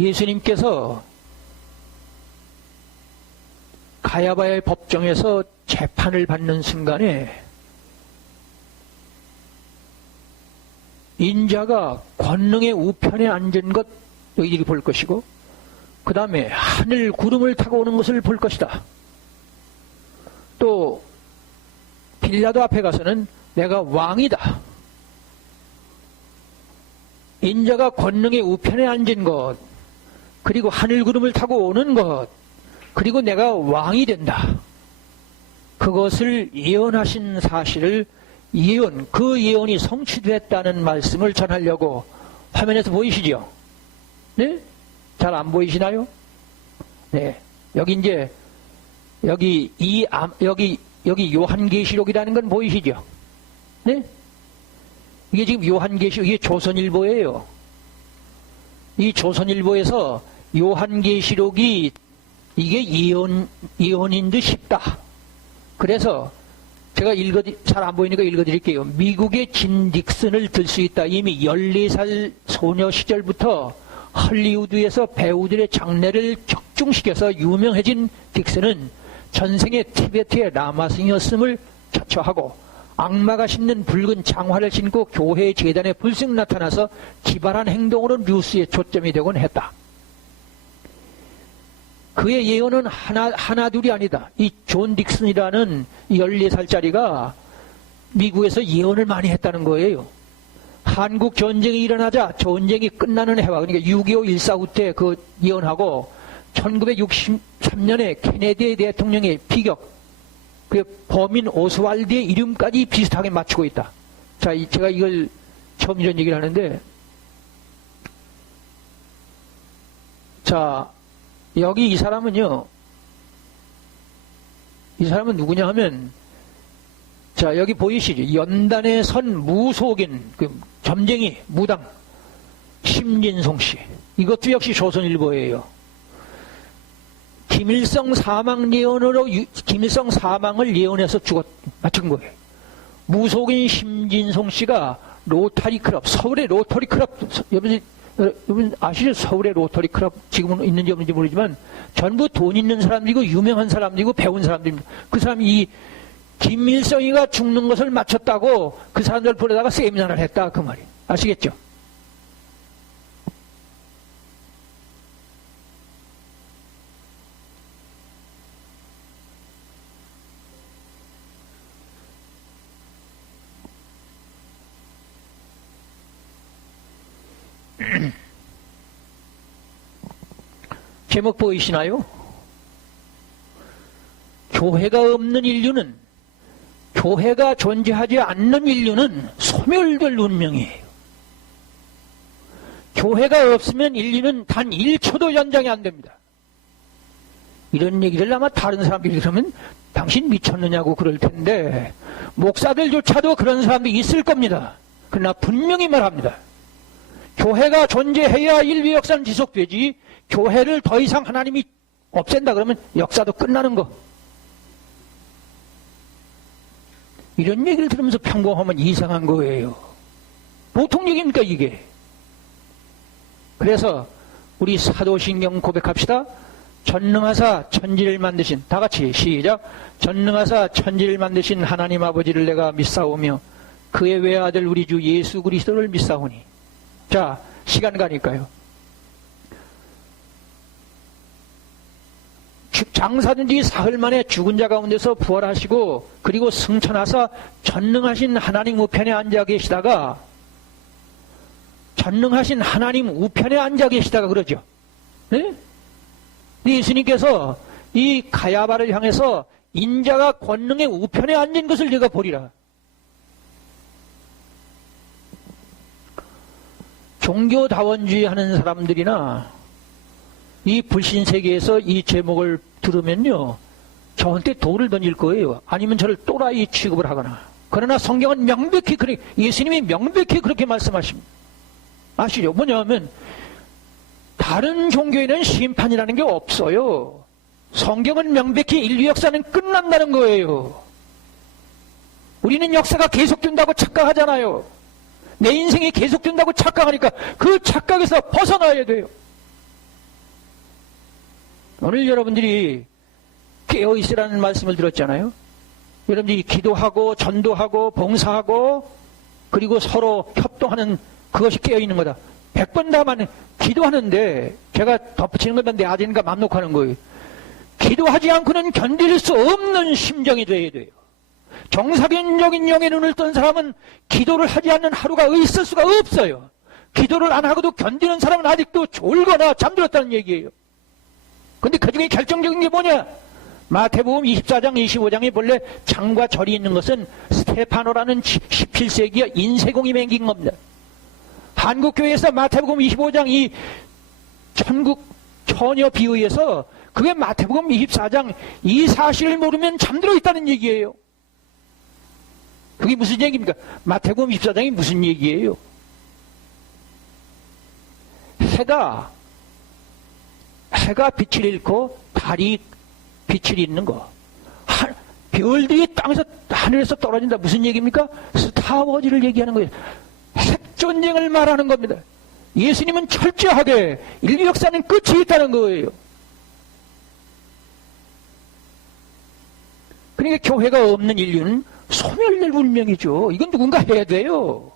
예수님께서 가야바의 법정에서 재판을 받는 순간에 인자가 권능의 우편에 앉은 것 너희들이 볼 것이고, 그 다음에 하늘 구름을 타고 오는 것을 볼 것이다. 또 빌라도 앞에 가서는 내가 왕이다. 인자가 권능의 우편에 앉은 것, 그리고 하늘 구름을 타고 오는 것, 그리고 내가 왕이 된다. 그것을 예언하신 사실을 그 예언이 성취됐다는 말씀을 전하려고 화면에서 보이시죠? 네? 잘 안 보이시나요? 네. 여기 여기 요한계시록이라는 건 보이시죠? 네? 이게 지금 요한계시록, 이게 조선일보예요. 이 조선일보에서 요한계시록이 이게 예언인 듯 싶다. 그래서 제가 잘 안 보이니까 읽어드릴게요. 미국의 진 딕슨을 들 수 있다. 이미 14살 소녀 시절부터 헐리우드에서 배우들의 장래를 적중시켜서 유명해진 딕슨은 전생에 티베트의 라마스였음을 자처하고 악마가 신는 붉은 장화를 신고 교회 재단에 불쑥 나타나서 기발한 행동으로 뉴스의 초점이 되곤 했다. 그의 예언은 하나둘이 아니다. 이 존 딕슨이라는 14살짜리가 미국에서 예언을 많이 했다는 거예요. 한국 전쟁이 일어나자 전쟁이 끝나는 해와, 그러니까 6.25 일사후 때 그 예언하고 1963년에 케네디 대통령의 피격, 그 범인 오스왈드의 이름까지 비슷하게 맞추고 있다. 자, 제가 이걸 처음 이런 얘기를 하는데, 자, 여기 이 사람은요, 이 사람은 누구냐 하면, 자, 여기 보이시죠? 연단에 선 무속인, 점쟁이, 무당, 심진송 씨. 이것도 역시 조선일보예요. 김일성 사망 예언으로, 김일성 사망을 예언해서 맞춘 거예요. 무속인 심진송 씨가 로타리 클럽, 서울의 로터리 클럽, 여러분 아시죠? 서울의 로터리 클럽 지금은 있는지 없는지 모르지만 전부 돈 있는 사람들이고 유명한 사람들이고 배운 사람들입니다. 그 사람이 이 김일성이가 죽는 것을 맞췄다고 그 사람들 보내다가 세미나를 했다, 그 말이에요. 아시겠죠? 제목 보이시나요? 교회가 없는 인류는, 교회가 존재하지 않는 인류는 소멸될 운명이에요. 교회가 없으면 인류는 단 1초도 연장이 안 됩니다. 이런 얘기를 아마 다른 사람들이 들으면 당신 미쳤느냐고 그럴 텐데, 목사들조차도 그런 사람들이 있을 겁니다. 그러나 분명히 말합니다. 교회가 존재해야 인류 역사는 지속되지, 교회를 더 이상 하나님이 없앤다 그러면 역사도 끝나는 거. 이런 얘기를 들으면서 평범하면 이상한 거예요. 보통 얘기입니까 이게? 그래서 우리 사도신경 고백합시다. 전능하사 천지를 만드신, 다 같이 시작. 전능하사 천지를 만드신 하나님 아버지를 내가 믿사오며 그의 외아들 우리 주 예수 그리스도를 믿사오니. 자, 시간 가니까요. 장사된 지 사흘 만에 죽은 자 가운데서 부활하시고, 그리고 승천하사 전능하신 하나님 우편에 앉아 계시다가, 전능하신 하나님 우편에 앉아 계시다가 그러죠. 네? 예수님께서 이 가야바를 향해서 인자가 권능의 우편에 앉은 것을 네가 보리라. 종교다원주의 하는 사람들이나 이 불신세계에서 이 제목을 들으면요, 저한테 돌을 던질 거예요. 아니면 저를 또라이 취급을 하거나. 그러나 성경은 명백히, 예수님이 명백히 그렇게 말씀하십니다. 아시죠? 뭐냐면 다른 종교에는 심판이라는 게 없어요. 성경은 명백히 인류 역사는 끝난다는 거예요. 우리는 역사가 계속된다고 착각하잖아요. 내 인생이 계속된다고 착각하니까 그 착각에서 벗어나야 돼요. 오늘 여러분들이 깨어있으라는 말씀을 들었잖아요. 여러분들이 기도하고 전도하고 봉사하고 그리고 서로 협동하는 그것이 깨어있는 거다. 100번 다만 기도하는데 제가 덧붙이는 것만 내 아들인가 맘 놓고 하는 거예요. 기도하지 않고는 견딜 수 없는 심정이 돼야 돼요. 정사견적인 영의 눈을 뜬 사람은 기도를 하지 않는 하루가 있을 수가 없어요. 기도를 안 하고도 견디는 사람은 아직도 졸거나 잠들었다는 얘기예요. 근데 그 중에 결정적인 게 뭐냐? 마태복음 24장 25장에 본래 장과 절이 있는 것은 스테파노라는 17세기의 인쇄공이 맹긴 겁니다. 한국교회에서 마태복음 25장 이 천국 처녀 비유에서 그게 마태복음 24장 이 사실을 모르면 잠들어 있다는 얘기예요. 그게 무슨 얘기입니까? 마태복음 24장이 무슨 얘기예요? 해가 빛을 잃고 달이 빛을 잃는 거. 별들이 땅에서 하늘에서 떨어진다. 무슨 얘기입니까? 스타워즈를 얘기하는 거예요. 핵전쟁을 말하는 겁니다. 예수님은 철저하게 인류 역사는 끝이 있다는 거예요. 그러니까 교회가 없는 인류는 소멸될 운명이죠. 이건 누군가 해야 돼요.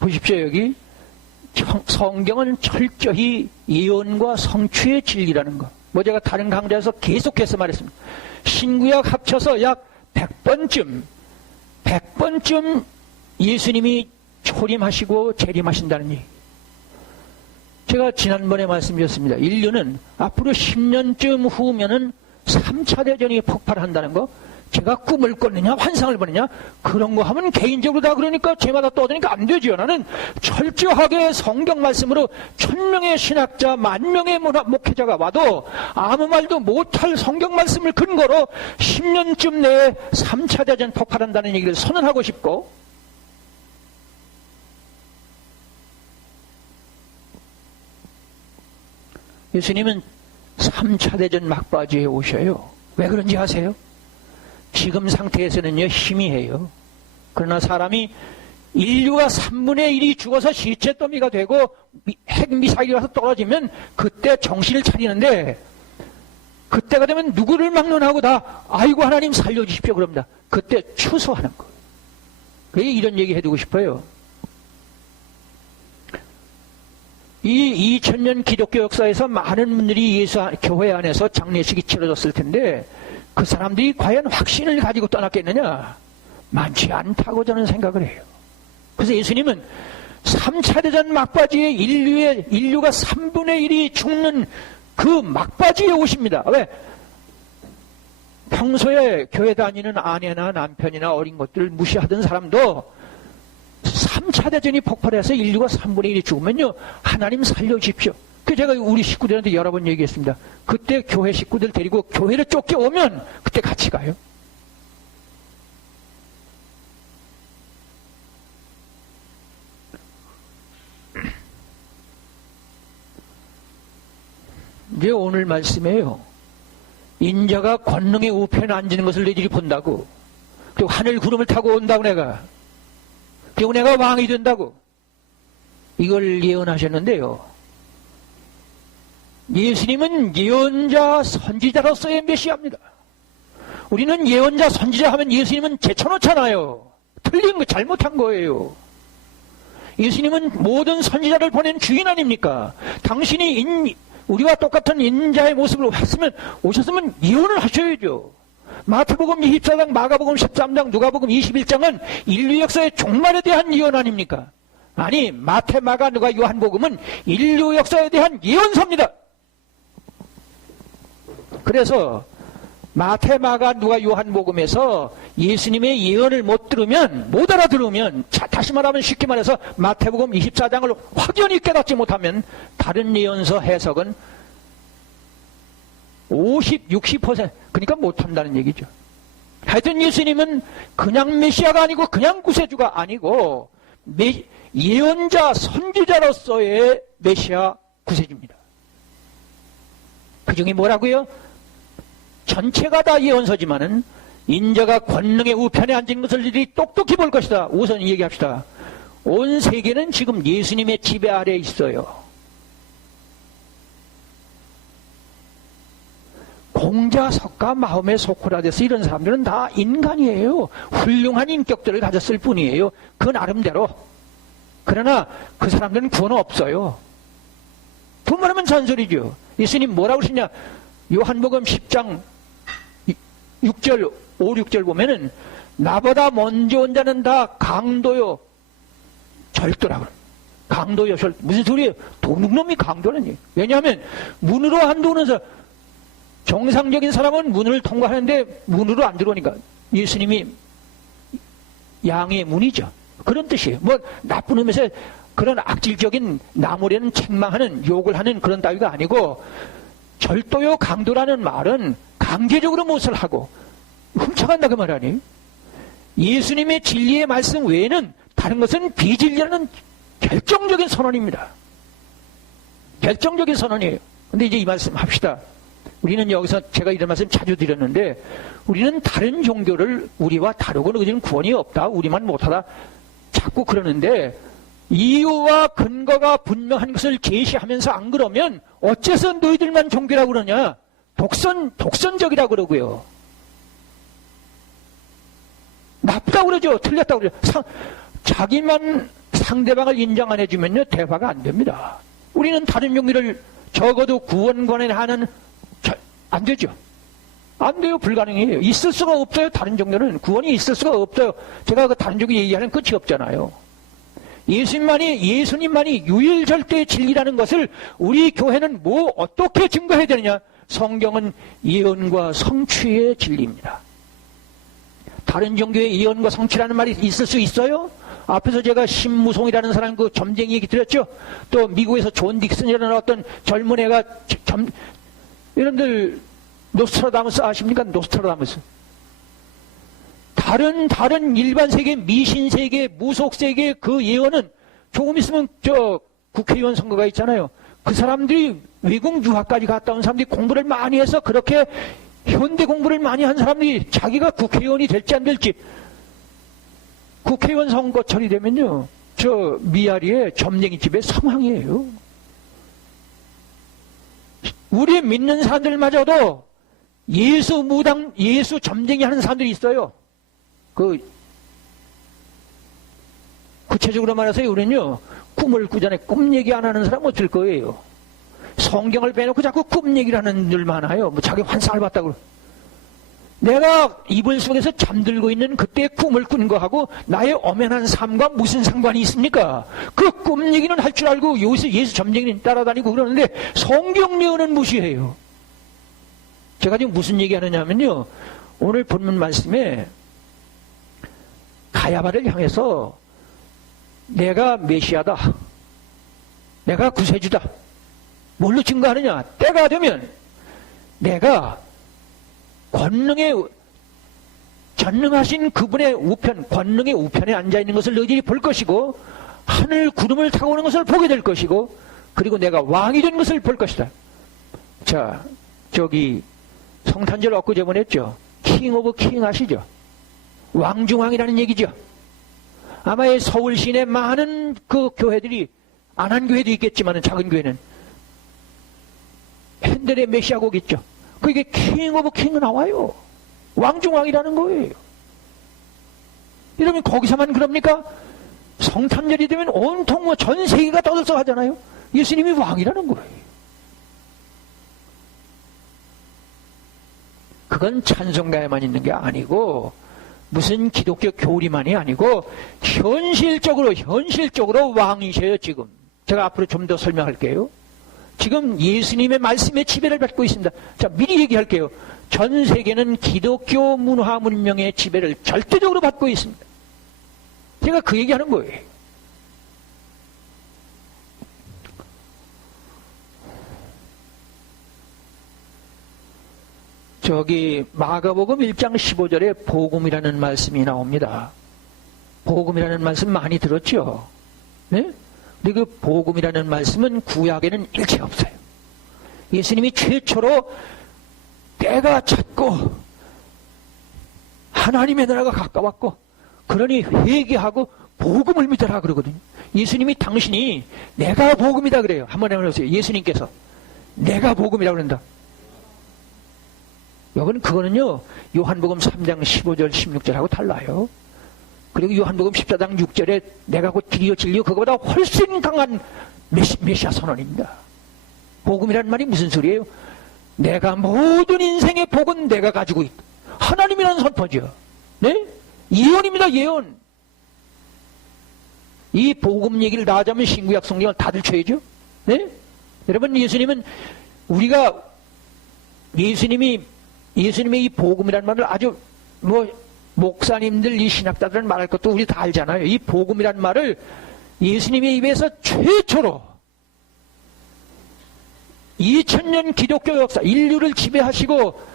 보십시오. 여기 성경은 철저히 예언과 성취의 진리라는 거. 뭐 제가 다른 강좌에서 계속해서 말했습니다. 신구약 합쳐서 약 100번쯤 예수님이 초림하시고 재림하신다는 얘기. 제가 지난번에 말씀드렸습니다. 인류는 앞으로 10년쯤 후면은 3차 대전이 폭발한다는 거. 제가 꿈을 꿨느냐 환상을 보느냐 그런 거 하면 개인적으로 다 그러니까 제마다 떠드니까 안 되죠. 나는 철저하게 성경 말씀으로 1000명의 신학자 10,000명의 목회자가 와도 아무 말도 못할 성경 말씀을 근거로 10년쯤 내에 3차 대전 폭발한다는 얘기를 선언하고 싶고, 예수님은 3차 대전 막바지에 오셔요. 왜 그런지 아세요? 지금 상태에서는요 희미해요. 그러나 사람이 인류가 3분의 1이 죽어서 시체 더미가 되고 핵미사일이 와서 떨어지면 그때 정신을 차리는데, 그때가 되면 누구를 막론하고 다 아이고 하나님 살려주십시오 그럽니다. 그때 추수하는 거예요. 그래서 이런 얘기 해두고 싶어요. 이 2000년 기독교 역사에서 많은 분들이 예수 교회 안에서 장례식이 치러졌을 텐데 그 사람들이 과연 확신을 가지고 떠났겠느냐? 많지 않다고 저는 생각을 해요. 그래서 예수님은 3차 대전 막바지에 인류가 3분의 1이 죽는 그 막바지에 오십니다. 왜? 평소에 교회 다니는 아내나 남편이나 어린 것들을 무시하던 사람도 3차 대전이 폭발해서 인류가 3분의 1이 죽으면요 하나님 살려주십시오. 그 제가 우리 식구들한테 여러 번 얘기했습니다. 그때 교회 식구들 데리고 교회를 쫓겨오면 그때 같이 가요. 이제 오늘 말씀에요. 인자가 권능의 우편에 앉는 것을 너희들이 본다고. 그리고 하늘 구름을 타고 온다고 내가. 그리고 내가 왕이 된다고. 이걸 예언하셨는데요. 예수님은 예언자 선지자로서의 메시아입니다. 우리는 예언자 선지자 하면 예수님은 제쳐놓잖아요. 틀린 거 잘못한 거예요. 예수님은 모든 선지자를 보낸 주인 아닙니까? 당신이 우리와 똑같은 인자의 모습으로 오셨으면 예언을 하셔야죠. 마태복음 24장, 마가복음 13장, 누가복음 21장은 인류 역사의 종말에 대한 예언 아닙니까? 아니, 마태, 마가, 누가, 요한복음은 인류 역사에 대한 예언서입니다. 그래서 마태, 마가, 누가, 요한복음에서 예수님의 예언을 못 알아들으면, 다시 말하면 쉽게 말해서 마태복음 24장을 확연히 깨닫지 못하면 다른 예언서 해석은 50, 60% 그러니까 못한다는 얘기죠. 하여튼 예수님은 그냥 메시아가 아니고 그냥 구세주가 아니고 예언자, 선지자로서의 메시아 구세주입니다. 그 중에 뭐라고요? 전체가 다 예언서지만은 인자가 권능의 우편에 앉은 것을 너희들이 똑똑히 볼 것이다. 우선 얘기합시다. 온 세계는 지금 예수님의 지배 아래에 있어요. 공자, 석가, 마음의 소크라테스 이런 사람들은 다 인간이에요. 훌륭한 인격들을 가졌을 뿐이에요. 그 나름대로. 그러나 그 사람들은 구원 없어요. 그 말하면 잔소리죠. 예수님 뭐라고 그러시냐. 요한복음 10장 6절 5, 6절 보면은 나보다 먼저 온 자는 다 강도요 절도라고. 강도요 절도. 무슨 소리예요? 도둑놈이 강도라니. 왜냐하면 문으로 안 들어오면서 정상적인 사람은 문을 통과하는데 문으로 안 들어오니까 예수님이 양의 문이죠. 그런 뜻이에요. 뭐 나쁜 의미에서 그런 악질적인 나무라는 책망하는 욕을 하는 그런 따위가 아니고 절도요 강도라는 말은 강제적으로 무엇을 하고 훔쳐간다 그 말 아니에요. 예수님의 진리의 말씀 외에는 다른 것은 비진리라는 결정적인 선언입니다. 결정적인 선언이에요. 근데 이제 이 말씀 합시다. 우리는 여기서 제가 이런 말씀 자주 드렸는데 우리는 다른 종교를 우리와 다르고 너희들은 구원이 없다. 우리만 못하다. 자꾸 그러는데 이유와 근거가 분명한 것을 제시하면서 안 그러면 어째서 너희들만 종교라고 그러냐. 독선적이라고 그러고요. 나쁘다고 그러죠. 틀렸다고 그러죠. 자기만 상대방을 인정 안 해주면요. 대화가 안 됩니다. 우리는 다른 종교를 적어도 구원권에 하는 안 되죠. 안 돼요. 불가능해요. 있을 수가 없어요. 다른 종교는 구원이 있을 수가 없어요. 제가 그 다른 종교 얘기하는 끝이 없잖아요. 예수님만이 유일절대의 진리라는 것을 우리 교회는 뭐 어떻게 증거해야 되느냐. 성경은 예언과 성취의 진리입니다. 다른 종교에 예언과 성취라는 말이 있을 수 있어요? 앞에서 제가 신무송이라는 사람 그 점쟁이 얘기 드렸죠. 또 미국에서 존 딕슨이라는 어떤 젊은 애가 여러분들 노스트라다무스 아십니까? 노스트라다무스. 다른 일반 세계, 미신 세계, 무속 세계 그 예언은 조금 있으면 저 국회의원 선거가 있잖아요. 그 사람들이 외국 유학까지 갔다 온 사람들이 공부를 많이 해서 그렇게 현대 공부를 많이 한 사람들이 자기가 국회의원이 될지 안 될지 국회의원 선거 처리되면요. 저 미아리의 점쟁이 집의 상황이에요. 우리 믿는 사람들마저도 예수 무당, 예수 점쟁이 하는 사람들이 있어요. 구체적으로 말해서 우리는요, 꿈을 꾸자에 꿈 얘기 안 하는 사람 없을 거예요. 성경을 빼놓고 자꾸 꿈 얘기를 하는 들 많아요. 뭐 자기 환상을 봤다고. 내가 이불 속에서 잠들고 있는 그때 꿈을 꾼 거하고 나의 엄연한 삶과 무슨 상관이 있습니까? 그 꿈 얘기는 할 줄 알고 예수 점쟁이는 따라다니고 그러는데 성경 예언은 무시해요. 제가 지금 무슨 얘기 하느냐면요. 오늘 본문 말씀에 가야바를 향해서 내가 메시아다. 내가 구세주다. 뭘로 증거하느냐? 때가 되면 내가 권능의 전능하신 그분의 우편, 권능의 우편에 앉아있는 것을 너희들이 볼 것이고 하늘 구름을 타고 오는 것을 보게 될 것이고 그리고 내가 왕이 된 것을 볼 것이다. 자, 저기 성탄절 엊그제 보냈죠. 킹 오브 킹 아시죠? 왕중왕이라는 얘기죠. 아마 서울 시내 많은 그 교회들이 안 한 교회도 있겠지만 작은 교회는 핸델의 메시아곡 있죠. 그게 킹 오브 킹 나와요. 왕중왕이라는 거예요. 이러면 거기서만 그럽니까? 성탄절이 되면 온통 뭐 전 세계가 떠들썩 하잖아요. 예수님이 왕이라는 거예요. 그건 찬송가에만 있는 게 아니고 무슨 기독교 교리만이 아니고 현실적으로 왕이셔요. 지금 제가 앞으로 좀 더 설명할게요. 지금 예수님의 말씀에 지배를 받고 있습니다. 자, 미리 얘기할게요. 전 세계는 기독교 문화 문명의 지배를 절대적으로 받고 있습니다. 제가 그 얘기하는 거예요. 저기 마가복음 1장 15절에 복음이라는 말씀이 나옵니다. 복음이라는 말씀 많이 들었죠? 네? 근데 그 복음이라는 말씀은 구약에는 일체 없어요. 예수님이 최초로 때가 찼고 하나님의 나라가 가까웠고 그러니 회개하고 복음을 믿어라 그러거든요. 예수님이 당신이 내가 복음이다 그래요. 한번 해보세요. 예수님께서 내가 복음이라고 그런다. 여기는 그거는요 요한복음 3장 15절 16절하고 달라요. 그리고 요한복음 14장 6절에 내가 곧 길이요 진리요 그거보다 훨씬 강한 메시아 선언입니다. 복음이라는 말이 무슨 소리예요? 내가 모든 인생의 복은 내가 가지고 있다. 하나님이라는 선포죠. 네? 예언입니다. 예언. 이 복음 얘기를 나자면 신구약 성경을 다 들춰야죠. 네? 여러분 예수님은 우리가 예수님의 이 복음이라는 말을 아주 목사님들 이 신학자들은 말할 것도 우리 다 알잖아요. 이 복음이라는 말을 예수님의 입에서 최초로 2000년 기독교 역사 인류를 지배하시고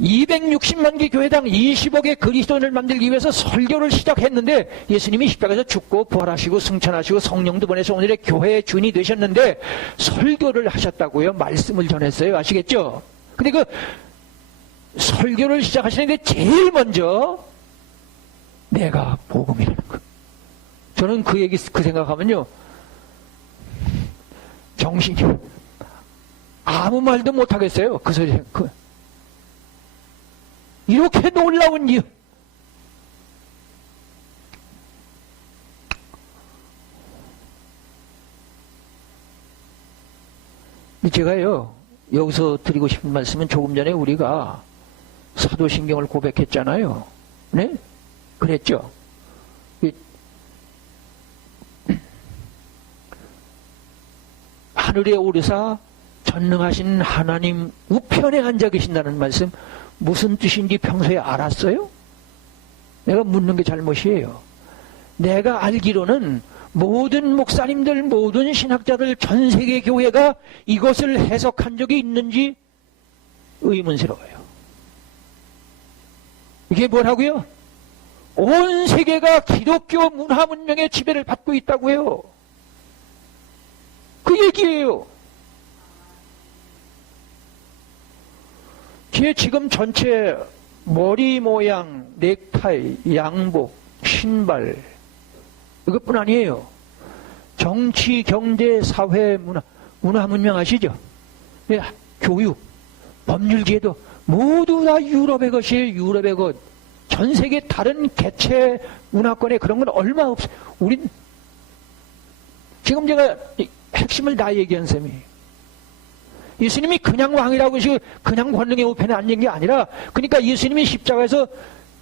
260만 개 교회당 20억의 그리스도인을 만들기 위해서 설교를 시작했는데 예수님이 십자가에서 죽고 부활하시고 승천하시고 성령도 보내서 오늘의 교회의 주인이 되셨는데 설교를 하셨다고요. 말씀을 전했어요. 아시겠죠? 근데 그 설교를 시작하시는데 제일 먼저 내가 복음이라는 거. 저는 그 얘기 그 생각하면요 정신이 아무 말도 못 하겠어요. 그 소리 이렇게 놀라운 이유. 제가요 여기서 드리고 싶은 말씀은 조금 전에 우리가 사도신경을 고백했잖아요. 네? 그랬죠? 하늘에 오르사 전능하신 하나님 우편에 앉아 계신다는 말씀 무슨 뜻인지 평소에 알았어요? 내가 묻는 게 잘못이에요. 내가 알기로는 모든 목사님들, 모든 신학자들, 전 세계 교회가 이것을 해석한 적이 있는지 의문스러워요. 이게 뭐라고요? 온 세계가 기독교 문화 문명의 지배를 받고 있다고요. 그 얘기예요. 제 지금 전체 머리 모양, 넥타이, 양복, 신발 이것뿐 아니에요. 정치, 경제, 사회, 문화 문명 아시죠? 예, 교육, 법률제도 모두 다 유럽의 것이에요. 유럽의 것. 전 세계 다른 개체 문화권에 그런 건 얼마 없어요. 우린 지금 제가 핵심을 다 얘기한 셈이에요. 예수님이 그냥 왕이라고 하시고 그냥 권능의 우편에 앉은 게 아니라 그러니까 예수님이 십자가에서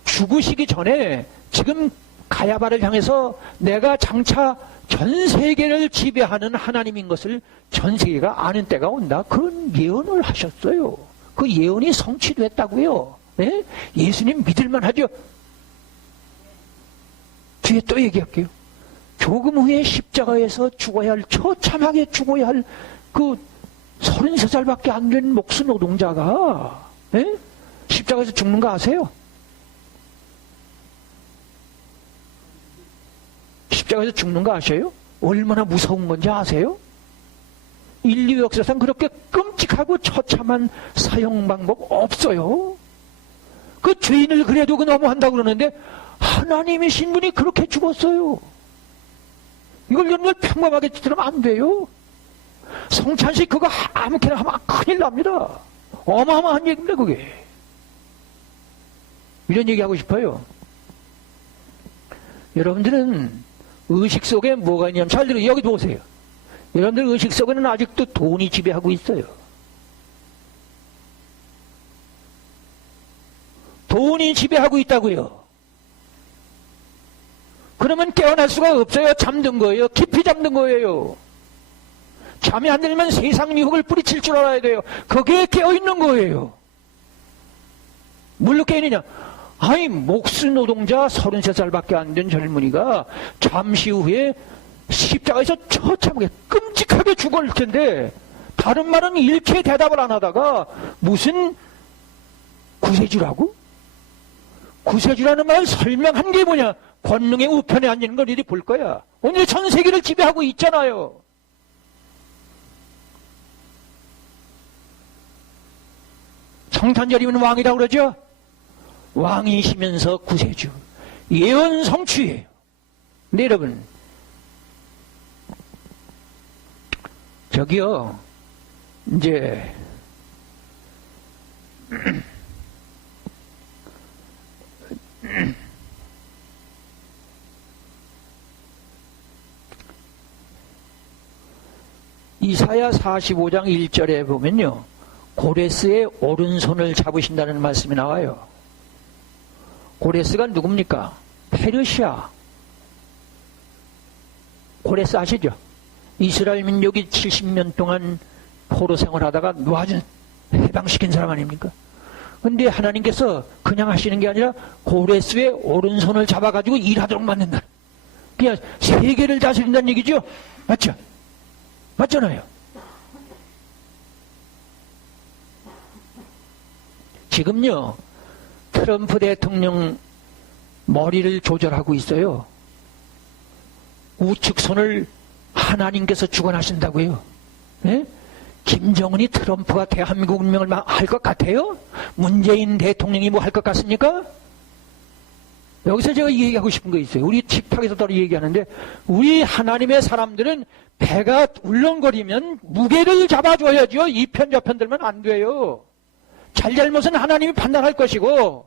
죽으시기 전에 지금 가야바를 향해서 내가 장차 전 세계를 지배하는 하나님인 것을 전 세계가 아는 때가 온다. 그런 예언을 하셨어요. 그 예언이 성취됐다고요. 네? 예수님 믿을만 하죠. 뒤에 또 얘기할게요. 조금 후에 십자가에서 죽어야 할 처참하게 죽어야 할 그 33살밖에 안 된 목수 노동자가 예? 십자가에서 죽는 거 아세요? 십자가에서 죽는 거 아세요? 얼마나 무서운 건지 아세요? 인류 역사상 그렇게 끔찍하고 처참한 사형 방법 없어요. 그 죄인을 그래도 그 너무한다고 그러는데 하나님이신 분이 그렇게 죽었어요. 이걸 여러분들 평범하게 들으면 안 돼요. 성찬식 그거 아무렇게나 하면 큰일 납니다. 어마어마한 얘기입니다 그게. 이런 얘기하고 싶어요. 여러분들은 의식 속에 뭐가 있냐면 잘 들어요. 여기 보세요. 여러분들 의식 속에는 아직도 돈이 지배하고 있어요. 돈이 지배하고 있다고요. 그러면 깨어날 수가 없어요. 잠든 거예요. 깊이 잠든 거예요. 잠이 안 들면 세상 유혹을 뿌리칠 줄 알아야 돼요. 거기에 깨어있는 거예요. 뭘로 깨어있느냐? 아니 목수 노동자 33살밖에 안 된 젊은이가 잠시 후에 십자가에서 처참하게 끔찍하게 죽을 텐데 다른 말은 이렇게 대답을 안 하다가 무슨 구세주라고? 구세주라는 말 설명한 게 뭐냐? 권능의 우편에 앉는 걸 이리 볼 거야. 오늘 전 세계를 지배하고 있잖아요. 성탄절이면 왕이라고 그러죠? 왕이시면서 구세주. 예언 성취예요. 근데 여러분, 저기요, 이제, 이사야 45장 1절에 보면요, 고레스의 오른손을 잡으신다는 말씀이 나와요. 고레스가 누굽니까? 페르시아. 고레스 아시죠? 이스라엘 민족이 70년 동안 포로 생활하다가 노아준 해방시킨 사람 아닙니까? 근데 하나님께서 그냥 하시는 게 아니라 고레스의 오른손을 잡아가지고 일하도록 만든다. 그냥 세계를 다스린다는 얘기죠? 맞죠? 맞잖아요. 지금요, 트럼프 대통령 머리를 조절하고 있어요. 우측손을 하나님께서 주관하신다고요. 예? 김정은이 트럼프가 대한민국 운명을 할 것 같아요? 문재인 대통령이 뭐 할 것 같습니까? 여기서 제가 얘기하고 싶은 거 있어요. 우리 식탁에서도 얘기하는데, 우리 하나님의 사람들은 배가 울렁거리면 무게를 잡아줘야죠. 이 편 저 편 들면 안 돼요. 잘잘못은 하나님이 판단할 것이고,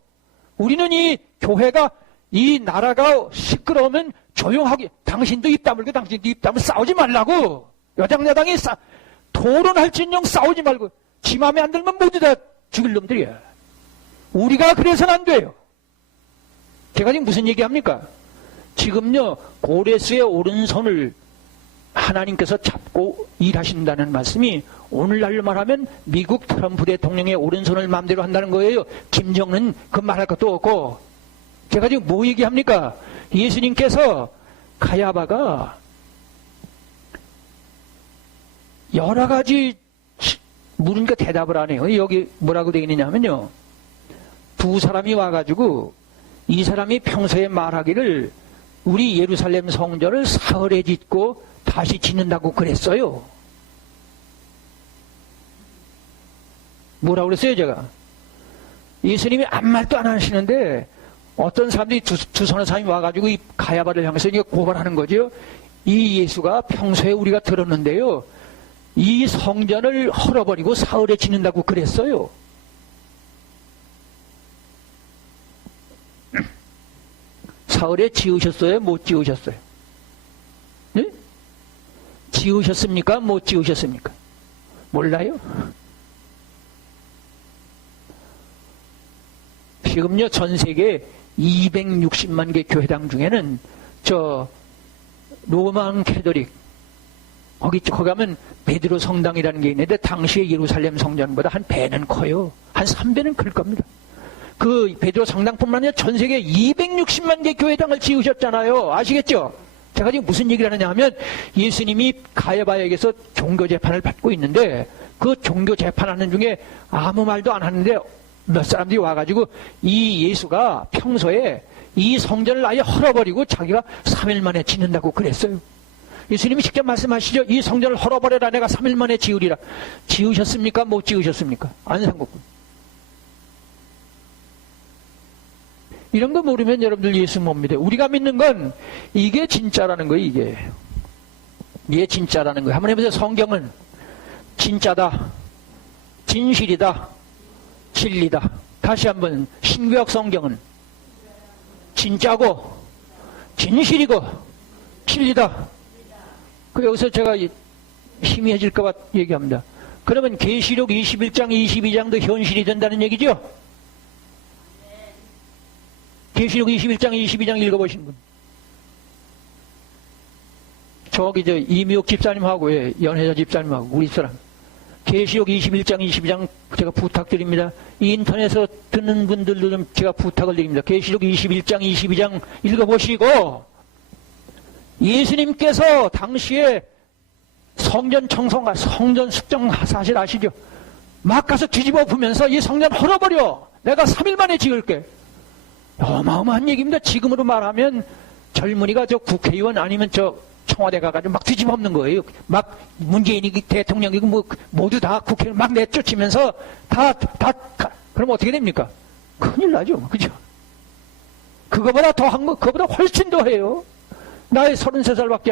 우리는 이 교회가, 이 나라가 시끄러우면 조용하게, 당신도 입 다물고 당신도 입 다물고 싸우지 말라고. 여당야당이 토론할진영 싸우지 말고, 지 맘에 안 들면 모두 다 죽일 놈들이야. 우리가 그래서는 안 돼요. 제가 지금 무슨 얘기합니까? 지금요, 고레스의 오른손을 하나님께서 잡고 일하신다는 말씀이 오늘날로 말하면 미국 트럼프 대통령의 오른손을 마음대로 한다는 거예요. 김정은 그 말할 것도 없고. 제가 지금 뭐 얘기합니까? 예수님께서 가야바가 여러 가지 물으니까 대답을 안 해요. 여기 뭐라고 되어 있느냐 하면요, 두 사람이 와가지고 이 사람이 평소에 말하기를 우리 예루살렘 성전을 사흘에 짓고 다시 짓는다고 그랬어요. 뭐라고 그랬어요, 제가? 예수님이 아무 말도 안 하시는데 어떤 사람들이 두 서너 사람이 와가지고 이 가야바를 향해서 이제 고발하는 거죠. 이 예수가 평소에 우리가 들었는데요, 이 성전을 헐어버리고 사흘에 짓는다고 그랬어요. 사흘에 지으셨어요? 못 지으셨어요? 네? 지으셨습니까? 못 지으셨습니까? 몰라요? 지금요, 전 세계 260만 개 교회당 중에는 저 로만 캐토릭, 거기 가면 베드로 성당이라는 게 있는데 당시에 예루살렘 성전보다 한 배는 커요. 한 3배는 클 겁니다. 그 베드로 성당뿐만 아니라 전 세계 260만 개 교회당을 지으셨잖아요. 아시겠죠? 제가 지금 무슨 얘기를 하느냐 하면, 예수님이 가야바에게서 종교 재판을 받고 있는데 그 종교 재판하는 중에 아무 말도 안 하는데 몇 사람들이 와가지고 이 예수가 평소에 이 성전을 아예 헐어버리고 자기가 3일 만에 짓는다고 그랬어요. 예수님이 직접 말씀하시죠. 이 성전을 헐어버려라, 내가 3일 만에 지으리라. 지으셨습니까? 못 지으셨습니까? 안상국군. 이런 거 모르면 여러분들 예수 못 믿어요. 우리가 믿는 건 이게 진짜라는 거예요. 이게 진짜라는 거예요. 한번 해보세요. 성경은 진짜다, 진실이다, 진리다. 다시 한번, 신구약 성경은 진짜고 진실이고 진리다. 그 여기서 제가 희미해질까봐 얘기합니다. 그러면 계시록 21장 22장도 현실이 된다는 얘기죠? 계시록 21장 22장 읽어보신 분. 저기 이미옥 집사님하고 연혜자 집사님하고 우리 사람 계시록 21장 22장 제가 부탁드립니다. 인터넷에서 듣는 분들도 좀 제가 부탁을 드립니다. 계시록 21장 22장 읽어보시고, 예수님께서 당시에 성전 청송과 성전 숙정 사실 아시죠? 막 가서 뒤집어 보면서 이 성전 헐어버려, 내가 3일 만에 지을게. 어마어마한 얘기입니다. 지금으로 말하면 젊은이가 저 국회의원 아니면 저 청와대 가가지고 막 뒤집어 엎는 거예요. 막 문재인이 대통령이고 뭐 모두 다 국회를 막 내쫓으면서 그럼 어떻게 됩니까? 큰일 나죠. 그죠? 그거보다 더한 거, 그거보다 훨씬 더해요. 나의 30살밖에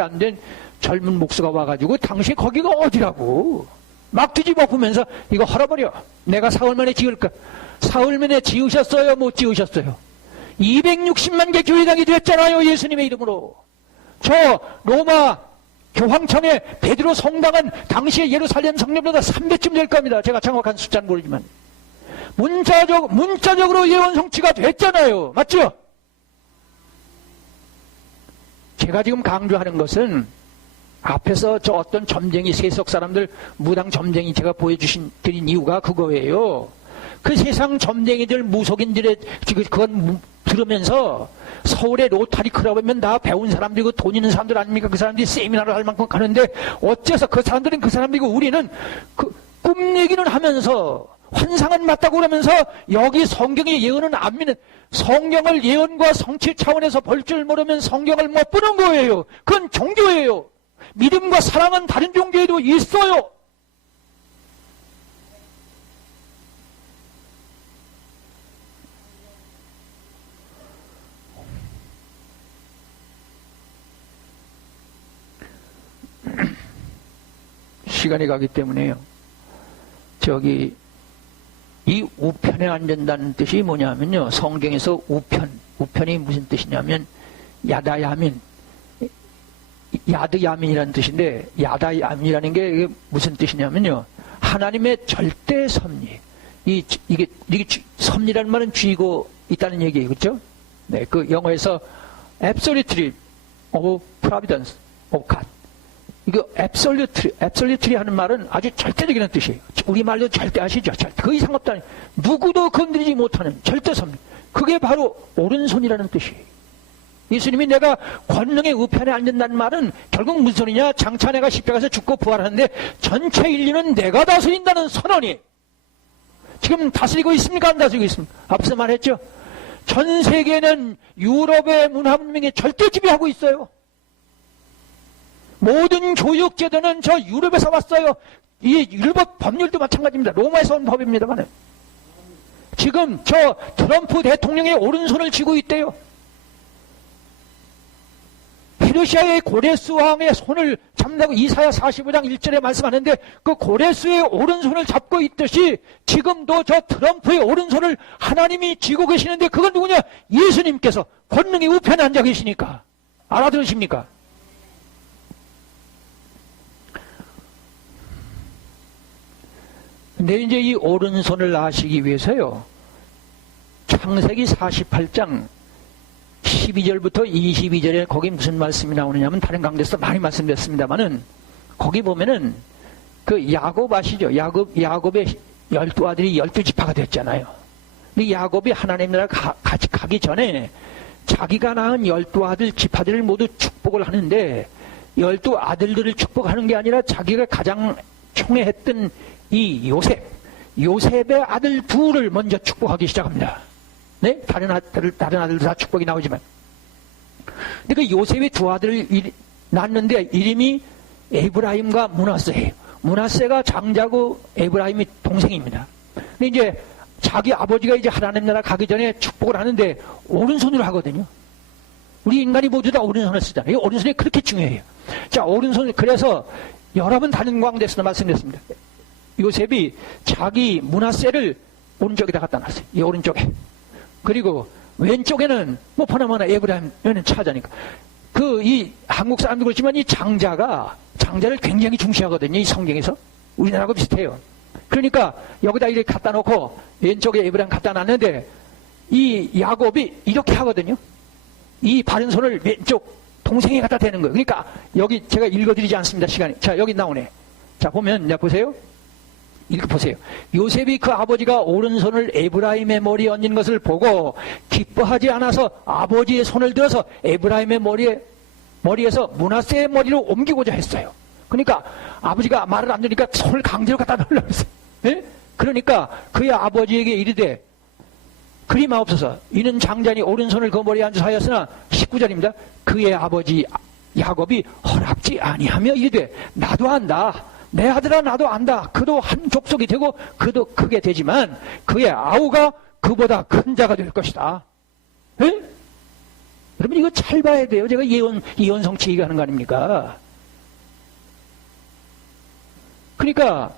안 된 젊은 목수가 와가지고 당신 거기가 어디라고 막 뒤집어 보면서 이거 헐어버려. 내가 사흘 만에 지을까? 사흘 만에 지으셨어요? 못 지으셨어요? 260만 개 교회당이 됐잖아요. 예수님의 이름으로. 저 로마 교황청의 베드로 성당은 당시의 예루살렘 성령보다 3배쯤 될 겁니다. 제가 정확한 숫자는 모르지만. 문자적으로 예언 성취가 됐잖아요. 맞죠? 제가 지금 강조하는 것은 앞에서 저 어떤 점쟁이 세속 사람들 무당 점쟁이 제가 드린 이유가 그거예요. 그 세상 점쟁이들 무속인들의 그건 들으면서 서울의 로타리 클럽 하면 다 배운 사람들이고 돈 있는 사람들 아닙니까? 그 사람들이 세미나를 할 만큼 가는데 어째서 그 사람들은 그 사람들이고 우리는 꿈 얘기는 하면서 환상은 맞다고 그러면서 여기 성경의 예언은 안 믿는, 성경을 예언과 성취 차원에서 볼 줄 모르면 성경을 못 보는 거예요. 그건 종교예요. 믿음과 사랑은 다른 종교에도 있어요. 시간이 가기 때문에요. 이 우편에 앉는다는 뜻이 뭐냐면요. 성경에서 우편이 무슨 뜻이냐면 야다야민, 야드야민이라는 뜻인데 야다야민이라는 게 무슨 뜻이냐면요. 하나님의 절대 섭리. 이게 섭리라는 말은 쥐고 있다는 얘기예요. 그렇죠? 네, 그 영어에서 absolutely of providence of God. 이거 absolutely 하는 말은 아주 절대적이라는 뜻이에요. 우리말로 절대 아시죠? 절대. 그 이상 없다는, 누구도 건드리지 못하는 절대 섭리. 그게 바로 오른손이라는 뜻이에요. 예수님이 내가 권능의 우편에 앉는다는 말은 결국 무슨 소리냐? 장차 내가 십자가에서 죽고 부활하는데 전체 인류는 내가 다스린다는 선언이. 지금 다스리고 있습니까? 안 다스리고 있습니까? 앞서 말했죠? 전 세계는 유럽의 문화 문명이 절대 지배하고 있어요. 모든 교육제도는 저 유럽에서 왔어요. 이 율법 법률도 마찬가지입니다. 로마에서 온 법입니다만 지금 저 트럼프 대통령의 오른손을 쥐고 있대요. 페르시아의 고레스 왕의 손을 잡는다고 이사야 45장 1절에 말씀하는데 그 고레스의 오른손을 잡고 있듯이 지금도 저 트럼프의 오른손을 하나님이 쥐고 계시는데 그건 누구냐? 예수님께서 권능의 우편에 앉아 계시니까. 알아들으십니까? 근데 이제 이 오른손을 아시기 위해서요. 창세기 48장 12절부터 22절에 거기 무슨 말씀이 나오느냐면 다른 강좌에서 많이 말씀드렸습니다만은 거기 보면은 그 야곱 아시죠? 야곱의 12아들이 12지파가 됐잖아요. 근데 야곱이 하나님 나라 같이 가기 전에 자기가 낳은 12아들 지파들을 모두 축복을 하는데 12아들들을 축복하는 게 아니라 자기가 가장 총애했던 이 요셉의 아들 둘을 먼저 축복하기 시작합니다. 네? 다른 아들도 다 축복이 나오지만. 근데 그 요셉의 두 아들을 낳았는데 이름이 에브라임과 므낫세예요. 므낫세가 장자고 에브라임이 동생입니다. 근데 이제 자기 아버지가 이제 하나님 나라 가기 전에 축복을 하는데 오른손으로 하거든요. 우리 인간이 모두 다 오른손을 쓰잖아요. 오른손이 그렇게 중요해요. 자, 오른손을, 그래서 여러 번 다른 광대에서 말씀드렸습니다. 요셉이 자기 므낫세를 오른쪽에다 갖다 놨어요. 이 오른쪽에. 그리고 왼쪽에는 뭐 보나마나 에브라임은 차자니까. 이 한국 사람도 그렇지만 이 장자를 굉장히 중시하거든요. 이 성경에서. 우리나라하고 비슷해요. 그러니까 여기다 이렇게 갖다 놓고 왼쪽에 에브라임 갖다 놨는데 이 야곱이 이렇게 하거든요. 이 바른 손을 왼쪽 동생이 갖다 대는 거예요. 그러니까 여기 제가 읽어드리지 않습니다. 시간이. 자, 여기 나오네. 자, 보면, 자, 보세요. 읽어보세요. 요셉이 그 아버지가 오른손을 에브라임의 머리에 얹은 것을 보고 기뻐하지 않아서 아버지의 손을 들어서 에브라임의 머리에서 므낫세의 머리로 옮기고자 했어요. 그러니까 아버지가 말을 안 들으니까 손을 강제로 갖다 놓으려고 했어요. 네? 그러니까 그의 아버지에게 이르되 그리마옵소서 이는 장자니 오른손을 그 머리에 앉아서 하였으나 19절입니다. 그의 아버지 야곱이 허락지 아니하며 이르되 나도 안다. 내 아들아 나도 안다. 그도 한 족속이 되고 그도 크게 되지만 그의 아우가 그보다 큰 자가 될 것이다. 여러분 이거 잘 봐야 돼요. 제가 예언 성취 얘기하는 거 아닙니까? 그러니까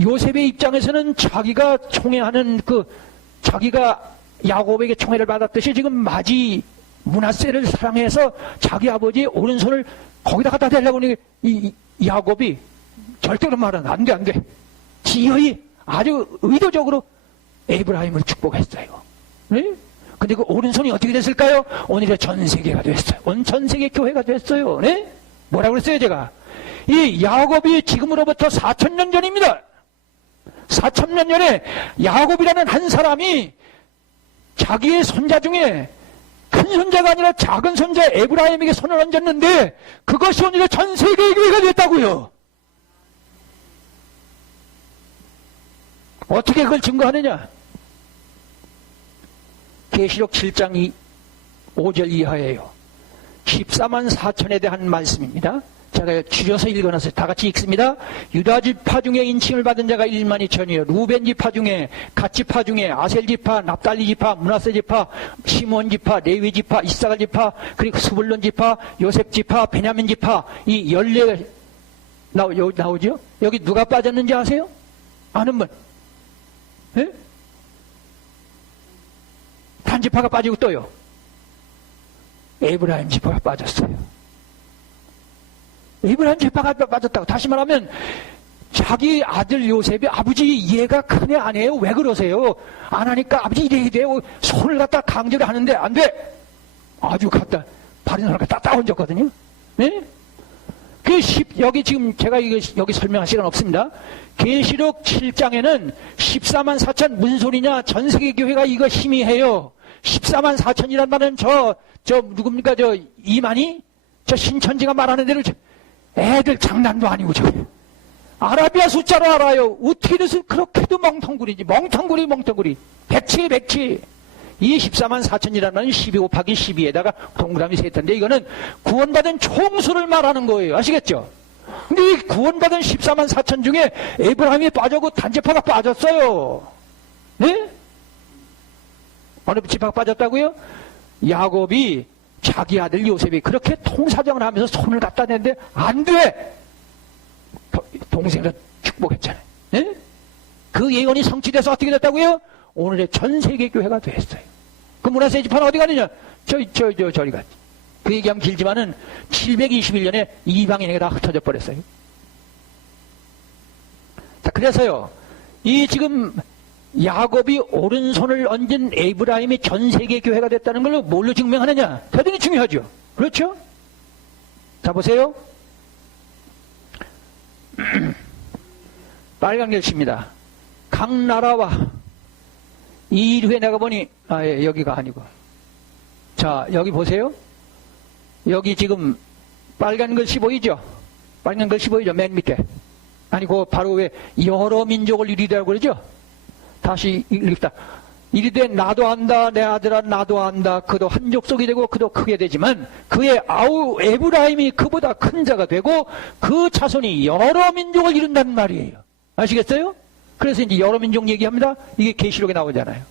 요셉의 입장에서는 자기가 총애하는 자기가 야곱에게 총애를 받았듯이 지금 마지 므낫세를 사랑해서 자기 아버지의 오른손을 거기다 갖다 대려고 하니 이 야곱이 절대로 말은 안 돼, 안 돼. 지혜히 아주 의도적으로 에이브라임을 축복했어요. 네? 근데 그 오른손이 어떻게 됐을까요? 오늘의 전 세계가 됐어요. 온 전 세계 교회가 됐어요. 네? 뭐라고 그랬어요, 제가? 이 야곱이 지금으로부터 4,000년 전입니다. 4,000년 전에 야곱이라는 한 사람이 자기의 손자 중에 큰 손자가 아니라 작은 손자 에브라임에게 손을 얹었는데 그것이 오늘의 전 세계의 교회가 됐다고요. 어떻게 그걸 증거하느냐? 계시록 7장 5절 이하예요. 14만 4천에 대한 말씀입니다. 제가 줄여서 읽어놨어요. 다 같이 읽습니다. 유다 지파 중에 인칭을 받은 자가 1만 2천이요. 루벤 지파 중에, 갓 지파 중에, 아셀 지파, 납달리 지파, 므낫세 지파, 시몬 지파, 레위 지파, 이사갈 지파, 그리고 스불론 지파, 요셉 지파, 베냐민 지파, 이 14가 나오죠? 여기 누가 빠졌는지 아세요? 아는 분? 예? 단지파가 빠지고 또요. 에브라임 지파가 빠졌어요. 에브라임 지파가 빠졌다고. 다시 말하면 자기 아들 요셉이 아버지 이해가 큰 애 아니에요. 왜 그러세요? 안 하니까 아버지 이래야 돼요. 손을 갖다 강제로 하는데 안 돼. 아주 갖다 바른 손을 갖다 딱 얹었거든요. 네? 여기 지금 제가 여기 설명할 시간 없습니다. 계시록 7장에는 14만 4천 무슨 소리냐? 전 세계 교회가 이거 힘이 해요. 14만 4천이란 말은 누굽니까? 이만희? 저 신천지가 말하는 대로 애들 장난도 아니고 아라비아 숫자로 알아요. 어떻게 돼서 그렇게도 멍텅구리지. 멍텅구리. 백치. 이 14만 4천이라는 말은 12 곱하기 12에다가 동그라미 셋인데 이거는 구원받은 총수를 말하는 거예요. 아시겠죠? 근데 이 구원받은 14만 4천 중에 에브라임이 빠졌고 단지파가 빠졌어요. 네? 어느 지파가 빠졌다고요? 야곱이 자기 아들 요셉이 그렇게 통사정을 하면서 손을 갖다 댔는데 안 돼! 동생을 축복했잖아요. 네? 그 예언이 성취돼서 어떻게 됐다고요? 오늘의 전 세계 교회가 됐어요. 그 므낫세 지파는 어디 가느냐? 저리 갔지. 그 얘기하면 길지만은 721년에 이방인에게 다 흩어져 버렸어요. 자, 그래서요, 이 지금 야곱이 오른손을 얹은 에브라임이 전 세계 교회가 됐다는 걸 뭘로 증명하느냐? 대단히 중요하죠. 그렇죠? 자, 보세요. 빨간 글씨입니다. 각 나라와 이 후에 내가 보니 여기가 아니고 자 여기 보세요. 여기 지금 빨간 글씨 보이죠? 빨간 글씨 보이죠? 맨 밑에. 아니고 바로 왜 여러 민족을 이리되라고 그러죠? 다시 읽다. 이리되 나도 안다 내 아들아 나도 안다. 그도 한 족속이 되고 그도 크게 되지만 그의 아우 에브라임이 그보다 큰 자가 되고 그 자손이 여러 민족을 이룬다는 말이에요. 아시겠어요? 그래서 이제 여러 민족 얘기합니다. 이게 계시록에 나오잖아요.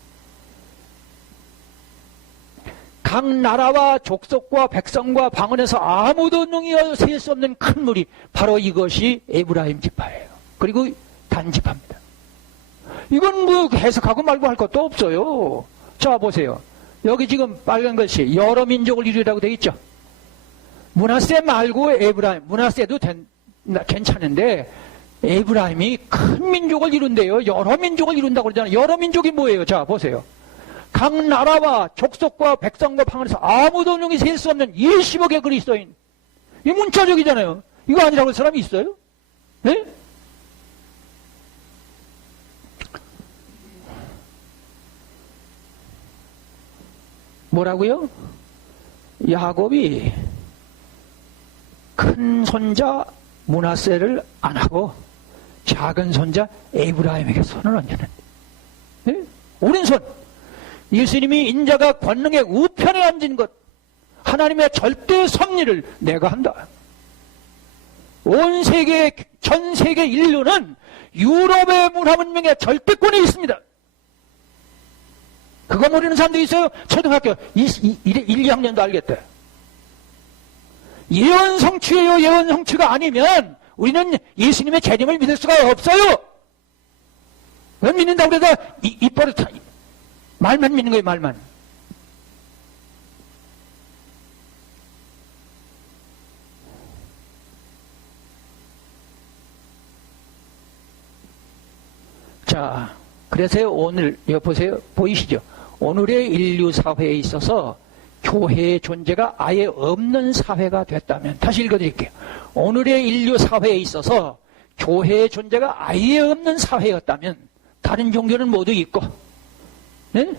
각 나라와 족속과 백성과 방언에서 아무도 능히 셀 수 없는 큰 물이 바로 이것이 에브라임 지파예요. 그리고 단지파입니다. 이건 뭐 해석하고 말고 할 것도 없어요. 자 보세요. 여기 지금 빨간 글씨 여러 민족을 이루라고 되어 있죠. 므낫세 말고 에브라임. 므낫세도 괜찮은데 에브라임이 큰 민족을 이룬대요. 여러 민족을 이룬다고 그러잖아요. 여러 민족이 뭐예요? 자 보세요. 각 나라와 족속과 백성과 방언에서 아무도 능히 셀 수 없는 20억의 그리스도인. 이 문자적이잖아요. 이거 아니라고 할 사람이 있어요? 네? 뭐라고요? 야곱이 큰 손자 므낫세를 안 하고 작은 손자 에브라임에게 손을 얹는. 네? 오른손. 예수님이 인자가 권능의 우편에 앉은 것, 하나님의 절대 섭리를 내가 한다. 온 세계, 전 세계 인류는 유럽의 문화 문명의 절대권에 있습니다. 그거 모르는 사람도 있어요. 초등학교 1, 2학년도 알겠대. 예언 성취예요. 예언 성취가 아니면 우리는 예수님의 재림을 믿을 수가 없어요. 왜 믿는다고 그래서 입버릇 말만 믿는 거예요. 말만. 자, 그래서 오늘 여기 보세요. 보이시죠? 오늘의 인류 사회에 있어서 교회의 존재가 아예 없는 사회가 됐다면, 다시 읽어드릴게요. 오늘의 인류 사회에 있어서 교회의 존재가 아예 없는 사회였다면 다른 종교는 모두 있고, 네?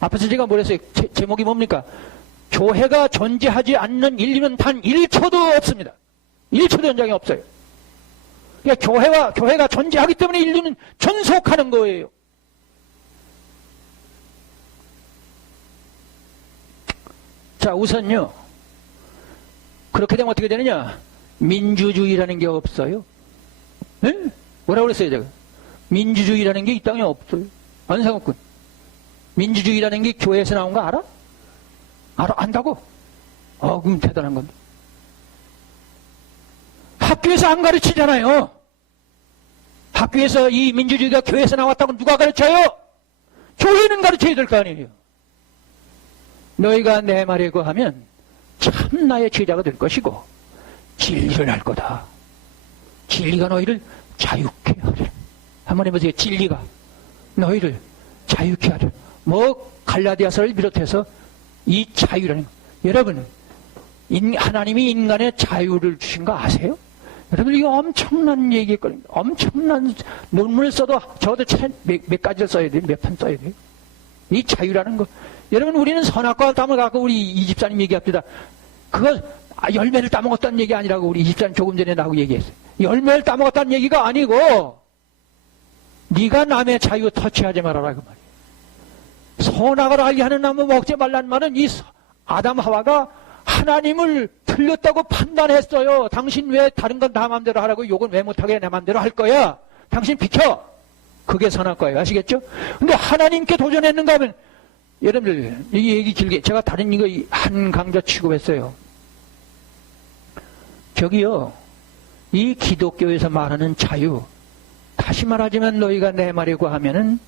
앞에서 제가 뭐랬어요? 제목이 뭡니까? 교회가 존재하지 않는 인류는 단 1초도 없습니다. 1초도 현장이 없어요. 그러니까 교회가 존재하기 때문에 인류는 존속하는 거예요. 자, 우선요, 그렇게 되면 어떻게 되느냐? 민주주의라는 게 없어요. 네? 뭐라고 그랬어요, 제가? 민주주의라는 게 이 땅에 없어요. 안상욱군. 민주주의라는 게 교회에서 나온 거 알아? 알아? 안다고? 그럼 대단한 건데. 학교에서 안 가르치잖아요. 학교에서 이 민주주의가 교회에서 나왔다고 누가 가르쳐요? 교회는 가르쳐야 될 거 아니에요. 너희가 내 말에 거하면 참 나의 제자가 될 것이고 진리를 알 거다. 진리가 너희를 자유케 하리라. 한번 해보세요. 진리가 너희를 자유케 하리라. 갈라디아서를 비롯해서 이 자유라는 거. 여러분, 하나님이 인간의 자유를 주신 거 아세요? 여러분, 이거 엄청난 얘기거든요. 엄청난 논문을 써도 적어도 몇 가지를 써야 돼요. 몇 편 써야 돼요. 이 자유라는 거. 여러분, 우리는 선악과를 따먹어갖고 우리 이집사님 얘기합니다. 그거 열매를 따먹었다는 얘기 아니라고 우리 이집사님 조금 전에 나하고 얘기했어요. 열매를 따먹었다는 얘기가 아니고 네가 남의 자유 터치하지 말아라 그 말이에요. 선악을 알게 하는 나무 먹지 말라는 말은 이 아담 하와가 하나님을 틀렸다고 판단했어요. 당신 왜 다른 건 다 마음대로 하라고 욕은 왜 못하게 내 마음대로 할 거야? 당신 비켜. 그게 선악과예요. 아시겠죠? 근데 하나님께 도전했는가 하면 여러분들 이 얘기 길게 제가 다른 이거 한 강좌 취급했어요. 저기요, 이 기독교에서 말하는 자유, 다시 말하지만 너희가 내 말에 구하면은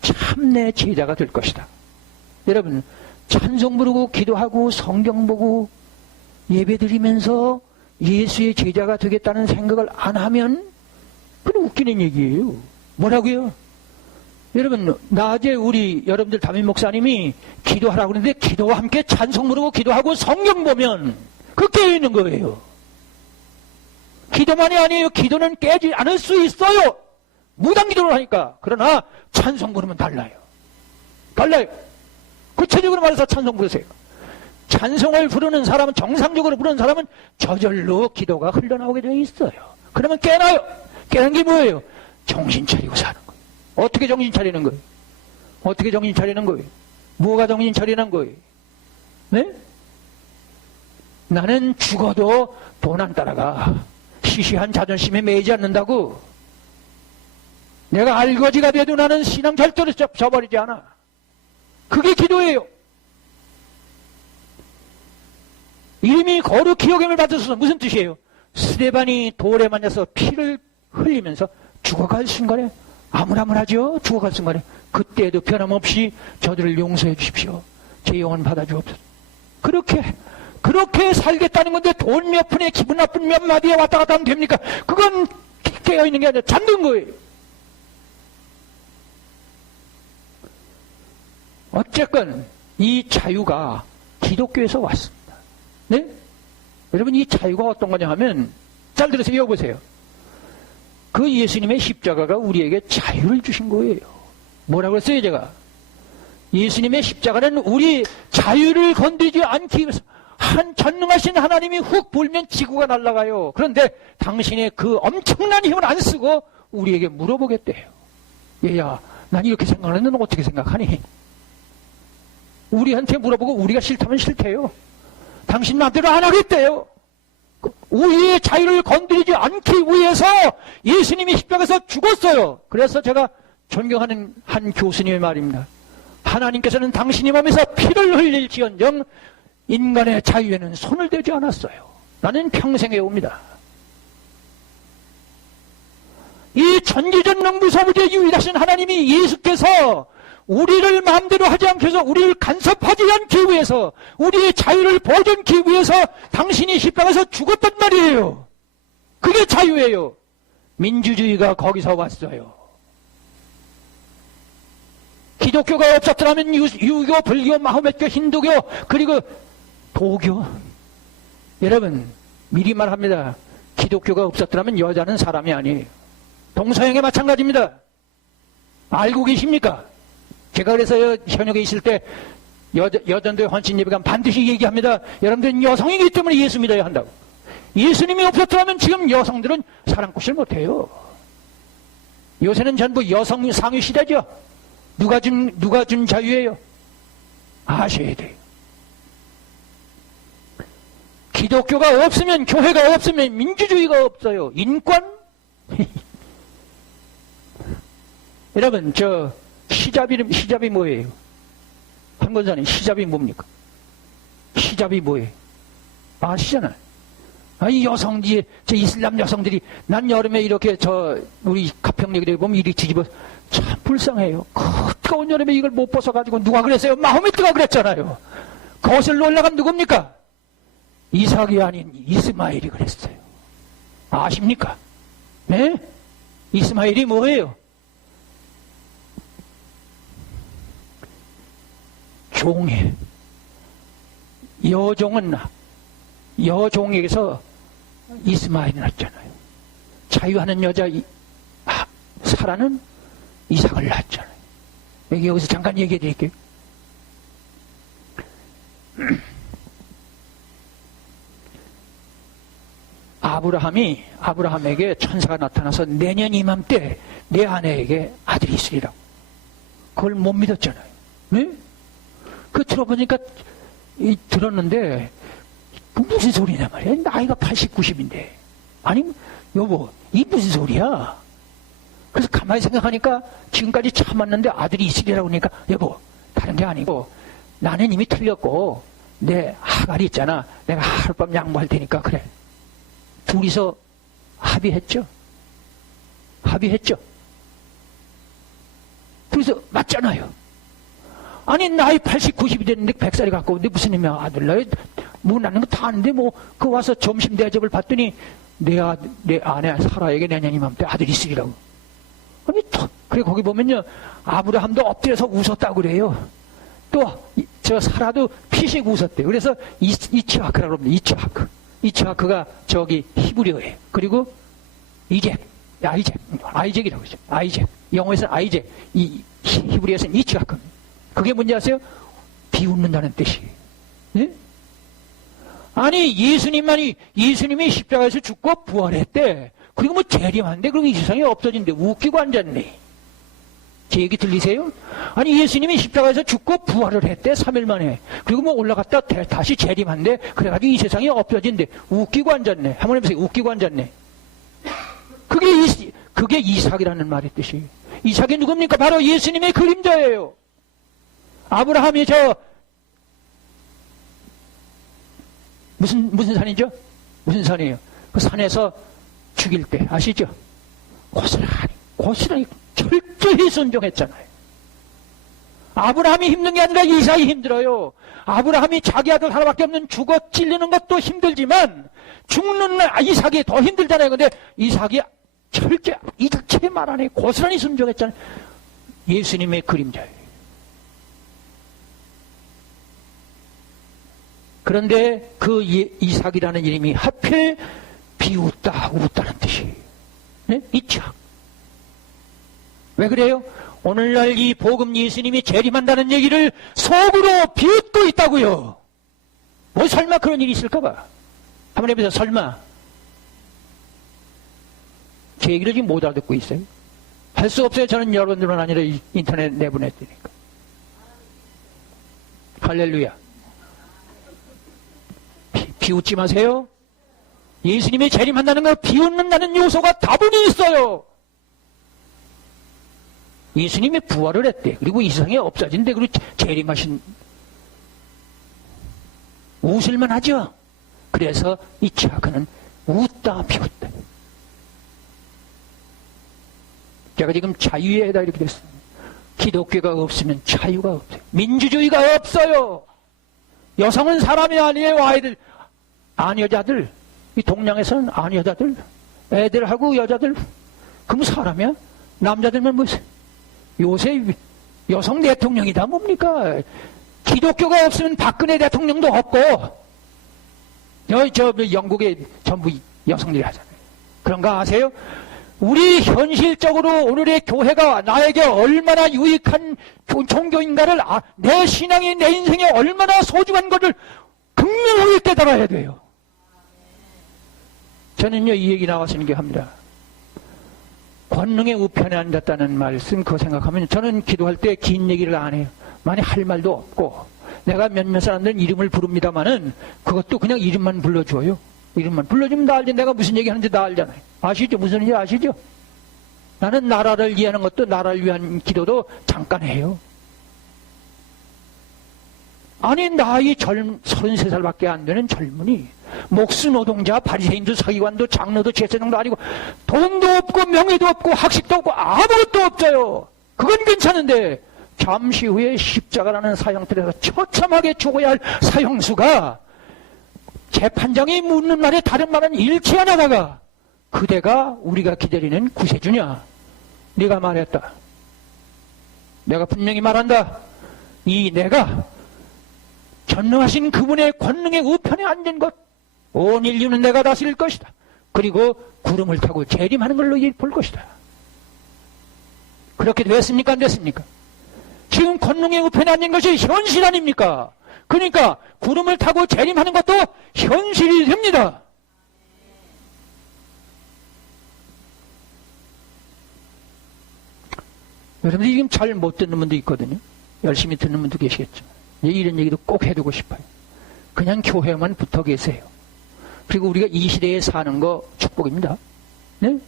참 내 제자가 될 것이다. 여러분, 찬송 부르고 기도하고 성경 보고 예배드리면서 예수의 제자가 되겠다는 생각을 안 하면 그건 웃기는 얘기예요. 뭐라고요? 여러분, 낮에 우리 여러분들 담임 목사님이 기도하라고 그러는데 기도와 함께 찬송 부르고 기도하고 성경 보면 그 깨어있는 거예요. 기도만이 아니에요. 기도는 깨지 않을 수 있어요. 무당 기도를 하니까. 그러나 찬송 부르면 달라요. 달라요. 구체적으로 말해서 찬송 부르세요. 찬송을 부르는 사람은, 정상적으로 부르는 사람은 저절로 기도가 흘러나오게 되어 있어요. 그러면 깨나요. 깨는 게 뭐예요? 정신 차리고 사는 거예요. 어떻게 정신 차리는 거예요? 어떻게 정신 차리는 거예요? 뭐가 정신 차리는 거예요? 네? 나는 죽어도 돈 안 따라가. 시시한 자존심에 매이지 않는다고. 내가 알거지가 돼도 나는 신앙 절대로 저버리지 않아. 그게 기도예요. 이름이 거룩히 여김을 받으소서. 무슨 뜻이에요? 스데반이 돌에 맞아서 피를 흘리면서 죽어갈 순간에 아물아물하죠. 죽어갈 순간에 그때에도 변함없이 저들을 용서해 주십시오. 제 영혼 받아주옵소서. 그렇게 살겠다는 건데 돈 몇 푼에 기분 나쁜 몇 마디에 왔다 갔다 하면 됩니까? 그건 깨어있는 게 아니라 잠든 거예요. 어쨌건 이 자유가 기독교에서 왔습니다. 네? 여러분, 이 자유가 어떤 거냐 하면, 잘 들으세요. 이거 보세요. 그 예수님의 십자가가 우리에게 자유를 주신 거예요. 뭐라고 했어요, 제가? 예수님의 십자가는 우리 자유를 건드리지 않기 위해서 전능하신 하나님이 훅 불면 지구가 날아가요. 그런데 당신의 그 엄청난 힘을 안 쓰고 우리에게 물어보겠대요. 얘야, 난 이렇게 생각하는데 너 어떻게 생각하니? 우리한테 물어보고 우리가 싫다면 싫대요. 당신 마음대로 안 하겠대요. 우리의 자유를 건드리지 않기 위해서 예수님이 십자가에서 죽었어요. 그래서 제가 존경하는 한 교수님의 말입니다. 하나님께서는 당신이 몸에서 피를 흘릴지언정 인간의 자유에는 손을 대지 않았어요. 나는 평생 해옵니다. 이 전지전능무소부지의 유일하신 하나님이 예수께서 우리를 마음대로 하지 않게 해서 우리를 간섭하지 않기 위해서 우리의 자유를 보존하기 위해서 당신이 십자가에서 죽었단 말이에요. 그게 자유예요. 민주주의가 거기서 왔어요. 기독교가 없었더라면 유교, 불교, 마호메트, 힌두교, 그리고 도교. 여러분, 미리 말합니다. 기독교가 없었더라면 여자는 사람이 아니에요. 동서양에 마찬가지입니다. 알고 계십니까? 제가 그래서 현역에 있을 때 여전도의 헌신 예배가 반드시 얘기합니다. 여러분들은 여성이기 때문에 예수 믿어야 한다고. 예수님이 없었더라면 지금 여성들은 사랑꽃을 못해요. 요새는 전부 여성 상위 시대죠. 누가 준 자유예요? 아셔야 돼요. 기독교가 없으면, 교회가 없으면 민주주의가 없어요. 인권? 여러분, 히잡이 뭐예요? 한 권사님, 히잡이 뭡니까? 히잡이 뭐예요? 아시잖아요. 이 여성지, 이슬람 여성들이, 난 여름에 이렇게 우리 가평역에 보면 이리 뒤집어, 참 불쌍해요. 뜨거운 여름에 이걸 못 벗어가지고 누가 그랬어요? 마호메트가 그랬잖아요. 거슬러 올라간 누굽니까? 이삭이 아닌 이스마엘이 그랬어요. 아십니까? 네? 이스마엘이 뭐예요? 종이에요. 여종에게서 이스마엘이 났잖아요. 자유하는 여자 사라는 이삭을 낳았잖아요. 여기서 잠깐 얘기해 드릴게요. 아브라함에게 천사가 나타나서 내년 이맘때 내 아내에게 아들이 있으리라고. 그걸 못 믿었잖아요. 네? 그 들어보니까 들었는데 무슨 소리냐 말이야. 나이가 80, 90인데. 아니 여보, 이 무슨 소리야? 그래서 가만히 생각하니까 지금까지 참았는데 아들이 있으리라고 하니까 여보, 다른 게 아니고 나는 이미 틀렸고 내 하갈이 있잖아. 내가 하룻밤 양보할 테니까 그래. 둘이서 합의했죠. 둘이서 맞잖아요. 아니 나이 80, 90이 됐는데 100살이 가까운데 무슨 의미야. 아들 나이 뭐 낳는 거 다 아는데 뭐 그 와서 점심 대접을 받더니 내 아내 사라에게 내년 이맘때 아들이 있으리라고. 아니 그래 거기 보면요 아브라함도 엎드려서 웃었다고 그래요. 또 저 사라도 피식 웃었대요. 그래서 이츠하크라고 합니다. 이츠하크가 저기 히브리어예요. 그리고 아이젝이라고 하죠. 아이젝. 영어에서는 아이젝. 이 히브리어에서는 이츠하크. 그게 뭔지 아세요? 비웃는다는 뜻이에요. 네? 아니 예수님이 십자가에서 죽고 부활했대. 그리고 뭐 재림한데 그리고 이 세상에 없어진대. 웃기고 앉았네. 제 얘기 들리세요? 아니 예수님이 십자가에서 죽고 부활을 했대. 3일 만에. 그리고 뭐 올라갔다 다시 재림한대. 그래가지고 이 세상에 없어진대. 웃기고 앉았네. 한번 해보세요. 웃기고 앉았네. 그게 이삭이라는 말의 뜻이에요. 이삭이 누굽니까? 바로 예수님의 그림자예요. 아브라함이 무슨 산이죠? 무슨 산이에요? 그 산에서 죽일 때 아시죠? 고스란히 철저히 순종했잖아요. 아브라함이 힘든 게 아니라 이삭이 힘들어요. 아브라함이 자기 아들 하나밖에 없는 죽어 찔리는 것도 힘들지만 죽는 날 이삭이 더 힘들잖아요. 근데 이삭이 철저히 이 자체의 말 안에 고스란히 순종했잖아요. 예수님의 그림자예요. 그런데 그 이삭이라는 이름이 하필 웃다는 뜻이에요. 네? 이삭. 왜 그래요? 오늘날 이 복음 예수님이 재림한다는 얘기를 속으로 비웃고 있다고요. 뭐 설마 그런 일이 있을까봐. 한번 해보세요. 설마. 제 얘기를 지금 못 알아듣고 있어요. 할 수 없어요. 저는 여러분들만 아니라 인터넷 내보냈으니까. 할렐루야. 비웃지 마세요. 예수님이 재림한다는 걸 비웃는다는 요소가 다분히 있어요. 예수님이 부활을 했대. 그리고 이 세상에 없어진대. 그리고 재림하신. 웃을만 하죠. 그래서 이 차크는 웃다 비웃다. 제가 지금 자유에다 이렇게 됐습니다. 기독교가 없으면 자유가 없어요. 민주주의가 없어요. 여성은 사람이 아니에요. 아이들, 아니 여자들, 이 동양에서는 아니 여자들, 애들하고 여자들, 그럼 사람이야? 남자들만 뭐지? 요새 여성 대통령이다 뭡니까? 기독교가 없으면 박근혜 대통령도 없고, 영국에 전부 여성들이 하잖아요. 그런 거 아세요? 우리 현실적으로 오늘의 교회가 나에게 얼마나 유익한 종교인가를, 내 신앙이 내 인생에 얼마나 소중한 것을 극명하게 깨달아야 돼요. 저는요, 이 얘기 나왔으니까 합니다. 권능의 우편에 앉았다는 말씀, 그거 생각하면 저는 기도할 때 긴 얘기를 안 해요. 많이 할 말도 없고, 내가 몇몇 사람들은 이름을 부릅니다마는 그것도 그냥 이름만 불러줘요. 이름만 불러주면 다 알지. 내가 무슨 얘기 하는지 다 알잖아요. 아시죠? 무슨 얘기 아시죠? 나는 나라를 위하는 것도, 나라를 위한 기도도 잠깐 해요. 아니, 나이 33살밖에 안 되는 젊은이, 목수 노동자, 바리새인도 서기관도 장로도 제사장도 아니고, 돈도 없고 명예도 없고 학식도 없고 아무것도 없어요. 그건 괜찮은데 잠시 후에 십자가라는 사형틀에서 처참하게 죽어야 할 사형수가 재판장이 묻는 말에 다른 말은 잃지 안 하다가, 그대가 우리가 기다리는 구세주냐? 네가 말했다. 내가 분명히 말한다. 이 내가 전능하신 그분의 권능의 우편에 앉은 것, 온 인류는 내가 다스릴 것이다. 그리고 구름을 타고 재림하는 걸로 볼 것이다. 그렇게 됐습니까? 안 됐습니까? 지금 권능의 우편에 앉은 것이 현실 아닙니까? 그러니까 구름을 타고 재림하는 것도 현실이 됩니다. 여러분들 지금 잘 못 듣는 분도 있거든요. 열심히 듣는 분도 계시겠죠. 이런 얘기도 꼭 해두고 싶어요. 그냥 교회만 붙어 계세요. 그리고 우리가 이 시대에 사는 거 축복입니다. 네?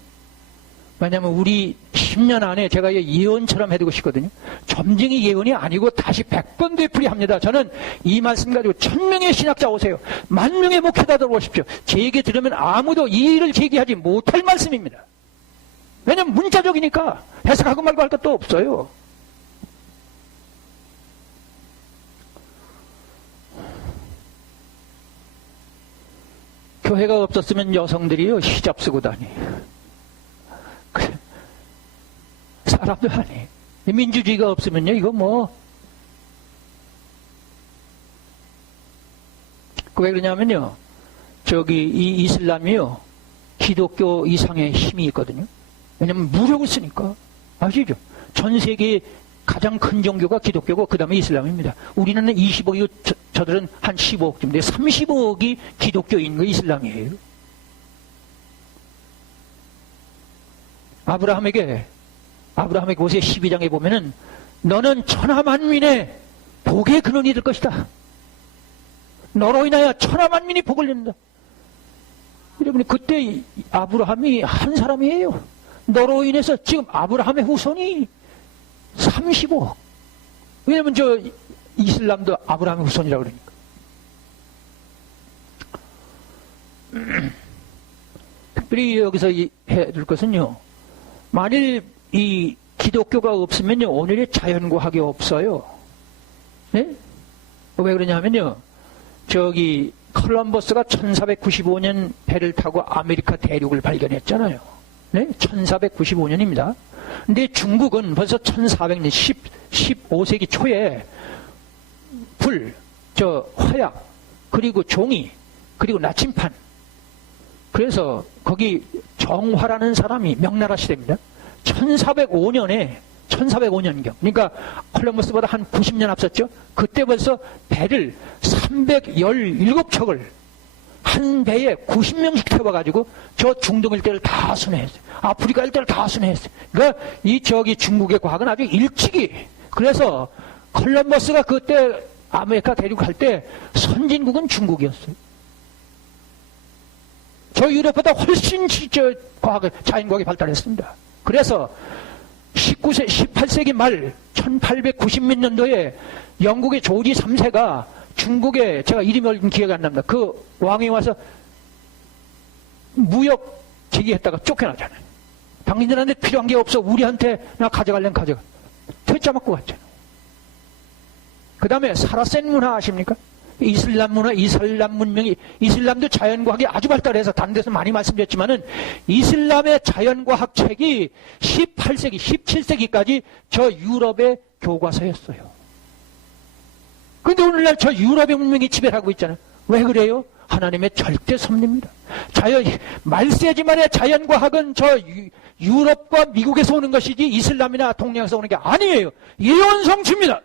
왜냐하면 우리 10년 안에 제가 예언처럼 해두고 싶거든요. 점쟁이 예언이 아니고 다시 100번 되풀이합니다. 저는 이 말씀 가지고 1000명의 신학자 오세요. 10,000명의 목회자 들어오십시오. 제 얘기 들으면 아무도 이의를 제기하지 못할 말씀입니다. 왜냐하면 문자적이니까 해석하고 말고 할 것도 없어요. 교회가 없었으면 여성들이요 히잡 쓰고 다녀요. 그래. 사람도 아니에요. 민주주의가 없으면요 이거 뭐, 왜 그러냐면요, 이 이슬람이요 기독교 이상의 힘이 있거든요. 왜냐면 무력을 쓰니까. 아시죠? 전 세계 가장 큰 종교가 기독교고 그 다음에 이슬람입니다. 우리는 25억, 저들은 한 15억쯤인데 35억이 기독교인 거 이슬람이에요. 아브라함에게 모세 12장에 보면은 너는 천하만민의 복의 근원이 될 것이다. 너로 인하여 천하만민이 복을 얻는다. 여러분, 그때 아브라함이 한 사람이에요. 너로 인해서 지금 아브라함의 후손이 35억. 왜냐면 이슬람도 아브라함의 후손이라고 그러니까. 특별히 여기서 해둘 것은요, 만일 이 기독교가 없으면요 오늘의 자연과학이 없어요. 네? 왜 그러냐면요, 콜럼버스가 1495년 배를 타고 아메리카 대륙을 발견했잖아요. 네? 1495년입니다. 근데 중국은 벌써 1400년, 15세기 초에 화약, 그리고 종이, 그리고 나침판. 그래서 거기 정화라는 사람이 명나라 시대입니다. 1405년경. 그러니까 콜럼버스보다 한 90년 앞섰죠. 그때 벌써 배를 317척을 한 배에 90명씩 태워가지고 저 중동 일대를 다 순회했어요. 아프리카 일대를 다 순회했어요. 그러니까 중국의 과학은 아주 일찍이. 그래서 콜럼버스가 그때 아메리카 대륙 갈 때 선진국은 중국이었어요. 저 유럽보다 훨씬 자연과학이 발달했습니다. 그래서 18세기 말 1890몇 년도에 영국의 조지 3세가 중국에 제가 이름이 기억이 안 납니다. 그 왕이 와서 무역 제기했다가 쫓겨나잖아요. 당신들한테 필요한 게 없어. 우리한테 나 가져가려면 가져가. 퇴짜 맞고 갔잖아요. 그 다음에 사라센 문화 아십니까? 이슬람 문화, 이슬람 문명이, 이슬람도 자연과학이 아주 발달해서 다른 데서 많이 말씀드렸지만은 이슬람의 자연과학 책이 18세기, 17세기까지 저 유럽의 교과서였어요. 근데 오늘날 저 유럽의 문명이 지배를 하고 있잖아요. 왜 그래요? 하나님의 절대 섭리입니다. 말세지만의 자연과학은 저 유럽과 미국에서 오는 것이지 이슬람이나 동양에서 오는 게 아니에요. 예언 성취입니다.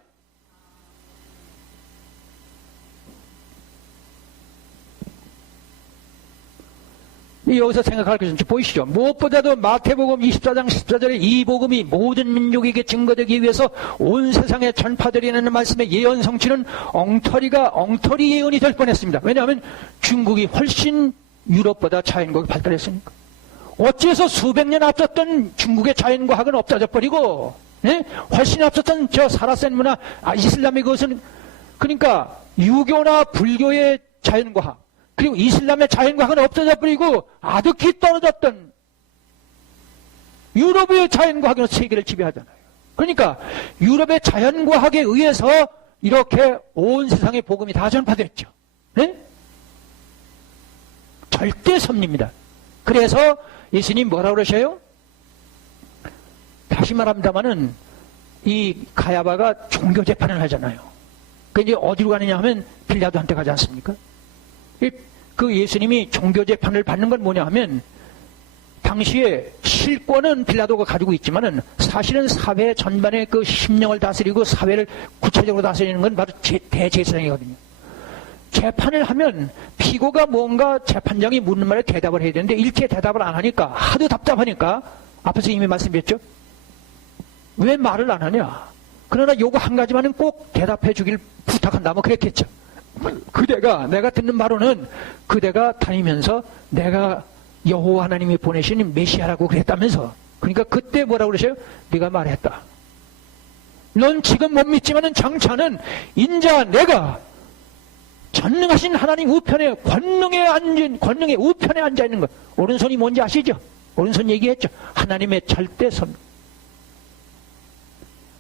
여기서 생각할 것은 보이시죠? 무엇보다도 마태복음 24장 14절에 이 복음이 모든 민족에게 증거되기 위해서 온 세상에 전파되리라는 말씀의 예언 성취는 엉터리 예언이 될 뻔했습니다. 왜냐하면 중국이 훨씬 유럽보다 자연과학이 발달했으니까. 어째서 수백 년 앞섰던 중국의 자연과학은 없어져 버리고, 예? 훨씬 앞섰던 저 사라센 문화, 이슬람의 그것은, 그러니까 유교나 불교의 자연과학, 그리고 이슬람의 자연과학은 없어져 버리고 아득히 떨어졌던 유럽의 자연과학은 세계를 지배하잖아요. 그러니까 유럽의 자연과학에 의해서 이렇게 온 세상의 복음이 다 전파됐죠. 네? 절대 섭리입니다. 그래서 예수님 뭐라 그러셔요? 다시 말합니다마는 이 가야바가 종교 재판을 하잖아요. 그 이제 어디로 가느냐 하면 빌라도한테 가지 않습니까? 그 예수님이 종교 재판을 받는 건 뭐냐 하면 당시에 실권은 빌라도가 가지고 있지만은 사실은 사회 전반의 그 심령을 다스리고 사회를 구체적으로 다스리는 건 바로 대제사장이거든요. 재판을 하면 피고가 뭔가 재판장이 묻는 말에 대답을 해야 되는데 일체 대답을 안 하니까 하도 답답하니까 앞에서 이미 말씀드렸죠. 왜 말을 안 하냐? 그러나 요거 한 가지만은 꼭 대답해 주길 부탁한다. 뭐 그랬겠죠. 그대가 내가 듣는 바로는 그대가 다니면서 내가 여호와 하나님이 보내신 메시아라고 그랬다면서. 그러니까 그때 뭐라고 그러셔요? 네가 말했다. 넌 지금 못 믿지만은 장차는 인자 내가 전능하신 하나님 우편에 권능의 우편에 앉아 있는 것. 오른손이 뭔지 아시죠? 오른손 얘기했죠. 하나님의 절대 섭리.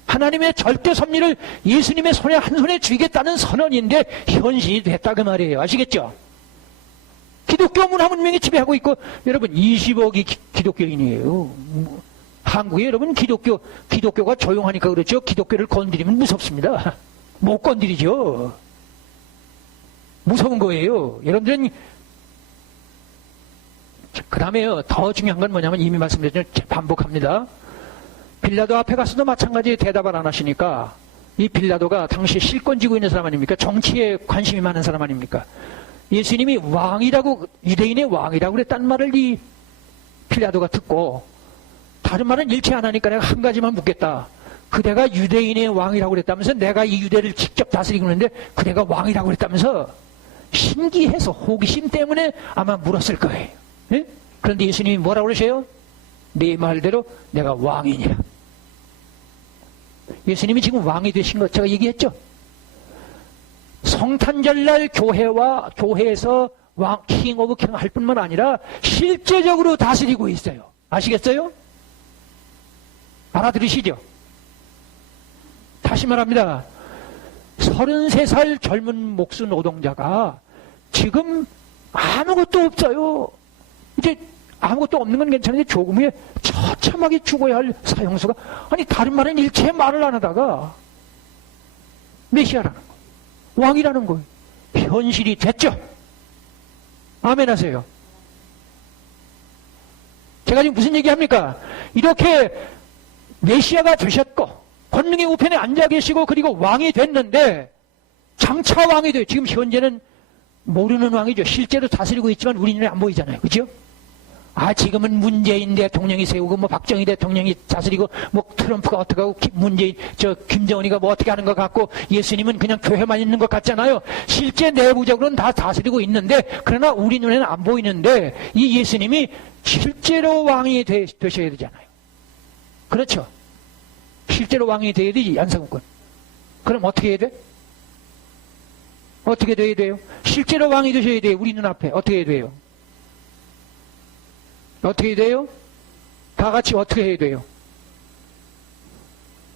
하나님의 절대 섭리를 예수님의 손에 한 손에 쥐겠다는 선언인데 현실이 됐다 그 말이에요. 아시겠죠? 기독교 문화 문명이 지배하고 있고 여러분 20억이 기독교인이에요. 한국에 여러분 기독교가 조용하니까 그렇죠. 기독교를 건드리면 무섭습니다. 못 건드리죠. 무서운 거예요. 여러분들은 그 다음에요. 더 중요한 건 뭐냐면 이미 말씀드렸죠. 반복합니다. 빌라도 앞에 가서도 마찬가지 대답을 안 하시니까 이 빌라도가 당시 실권 쥐고 있는 사람 아닙니까? 정치에 관심이 많은 사람 아닙니까? 예수님이 왕이라고 유대인의 왕이라고 그랬단 말을 이 빌라도가 듣고 다른 말은 일체 안 하니까 내가 한 가지만 묻겠다. 그대가 유대인의 왕이라고 그랬다면서 내가 이 유대를 직접 다스리고 있는데 그대가 왕이라고 그랬다면서 신기해서 호기심 때문에 아마 물었을 거예요. 네? 그런데 예수님이 뭐라고 그러셔요? 네 말대로 내가 왕이니라. 예수님이 지금 왕이 되신 것 제가 얘기했죠. 성탄절날 교회에서 왕, 킹 오브 킹 할 뿐만 아니라 실제적으로 다스리고 있어요. 아시겠어요? 알아들으시죠? 다시 말합니다. 33살 젊은 목수 노동자가 지금 아무것도 없어요. 이제 아무것도 없는 건 괜찮은데 조금 후에 처참하게 죽어야 할 사형수가, 아니 다른 말은 일체 말을 안 하다가 메시아라는 거, 왕이라는 거예요. 현실이 됐죠. 아멘 하세요. 제가 지금 무슨 얘기합니까? 이렇게 메시아가 되셨고 권능의 우편에 앉아 계시고 그리고 왕이 됐는데 장차 왕이 돼요. 지금 현재는 모르는 왕이죠. 실제로 다스리고 있지만 우리 눈에 안 보이잖아요. 그죠? 지금은 문재인 대통령이 세우고 뭐 박정희 대통령이 다스리고 뭐 트럼프가 어떻게 하고 김정은이가 뭐 어떻게 하는 것 같고 예수님은 그냥 교회만 있는 것 같잖아요. 실제 내부적으로는 다 다스리고 있는데 그러나 우리 눈에는 안 보이는데 이 예수님이 실제로 왕이 되셔야 되잖아요. 그렇죠? 실제로 왕이 돼야 되지, 안상국권. 그럼 어떻게 해야 돼? 어떻게 돼야 돼요? 실제로 왕이 되셔야 돼요. 우리 눈앞에. 어떻게 해야 돼요? 어떻게 해야 돼요? 다 같이 어떻게 해야 돼요?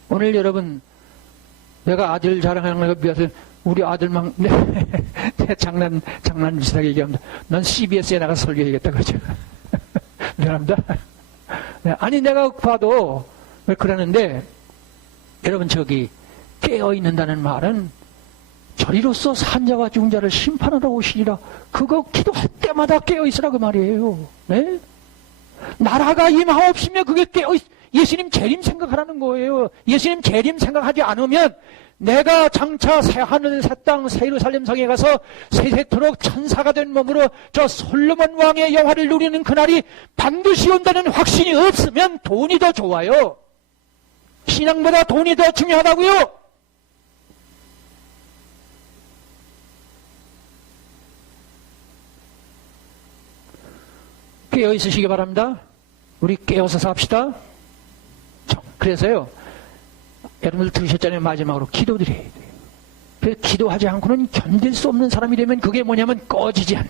오늘 여러분, 내가 아들 자랑하는 걸 위해서 우리 아들만, 장난 비슷하게 얘기합니다. 넌 CBS에 나가서 설교해야겠다, 그러죠? 미안합니다. 아니, 내가 봐도 그러는데, 여러분, 깨어있는다는 말은 저리로서 산자와 죽은 자를 심판하러 오시리라. 그거 기도할 때마다 깨어있으라 그 말이에요. 네? 나라가 임하옵시며 그게 예수님 재림 생각하라는 거예요. 예수님 재림 생각하지 않으면 내가 장차 새 하늘 새 땅 새 예루살렘 성에 가서 세세토록 천사가 된 몸으로 저 솔로몬 왕의 영화를 누리는 그날이 반드시 온다는 확신이 없으면 돈이 더 좋아요. 신앙보다 돈이 더 중요하다고요. 깨어 있으시기 바랍니다. 우리 깨어서 삽시다. 그래서요, 여러분들 들으셨잖아요. 마지막으로 기도드려야 돼요. 그래서 기도하지 않고는 견딜 수 없는 사람이 되면 그게 뭐냐면 꺼지지 않는.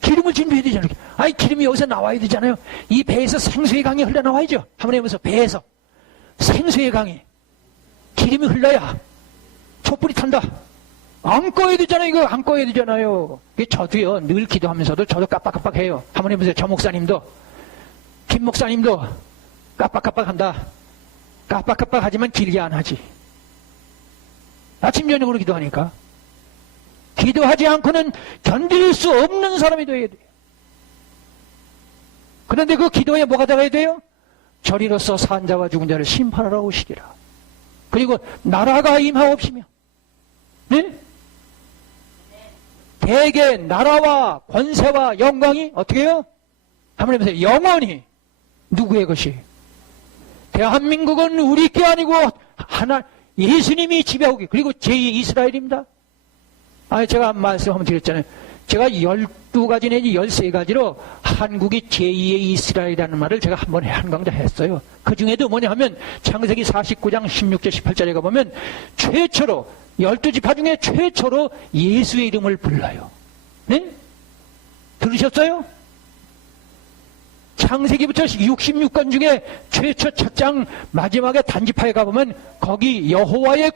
기름을 준비해야 되잖아요. 아니, 기름이 여기서 나와야 되잖아요. 이 배에서 생수의 강이 흘러나와야죠. 한번 해보세요. 배에서 생수의 강이 기름이 흘러야 촛불이 탄다. 안 꺼야 되잖아요. 이거 안 꺼야 되잖아요. 저도요, 늘 기도하면서도 저도 깜빡깜빡해요. 한번 해보세요. 저 목사님도, 김 목사님도 깜빡깜빡한다. 깜빡깜빡하지만 길게 안 하지. 아침 저녁으로 기도하니까. 기도하지 않고는 견딜 수 없는 사람이 되어야 돼요. 그런데 그 기도에 뭐가 들어가야 돼요? 저리로서 산자와 죽은 자를 심판하러 오시리라. 그리고 나라가 임하옵시며, 네? 대개 나라와 권세와 영광이 어떻게 해요? 한번 해보세요. 영원히 누구의 것이? 대한민국은 우리 게 아니고 하나 예수님이 지배하기. 그리고 제2 이스라엘입니다. 아니, 제가 말씀 한번 드렸잖아요. 제가 12가지 내지 13가지로 한국이 제2의 이스라엘이라는 말을 제가 한 번에 한 강좌 했어요. 그 중에도 뭐냐 하면 창세기 49장 16절 18절에 가보면 최초로 12지파 중에 최초로 예수의 이름을 불러요. 네? 들으셨어요? 창세기부터 66권 중에 최초 첫 장 마지막에 단지파에 가보면 거기 여호와의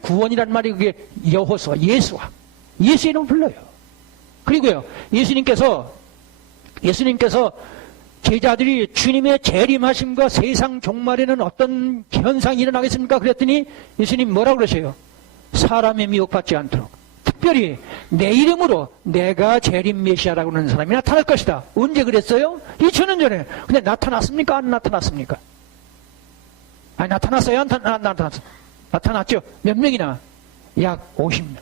구원이란 말이 그게 여호수아, 예수와 예수의 이름을 불러요. 그리고요, 예수님께서 제자들이 주님의 재림하심과 세상 종말에는 어떤 현상이 일어나겠습니까? 그랬더니 예수님 뭐라고 그러세요? 사람의 미혹받지 않도록 특별히 내 이름으로 내가 재림 메시아라고 하는 사람이 나타날 것이다. 언제 그랬어요? 2000년 전에. 근데 나타났습니까? 안 나타났습니까? 아니, 나타났어요? 안 나타났어요? 나타났죠? 몇 명이나? 약 50명.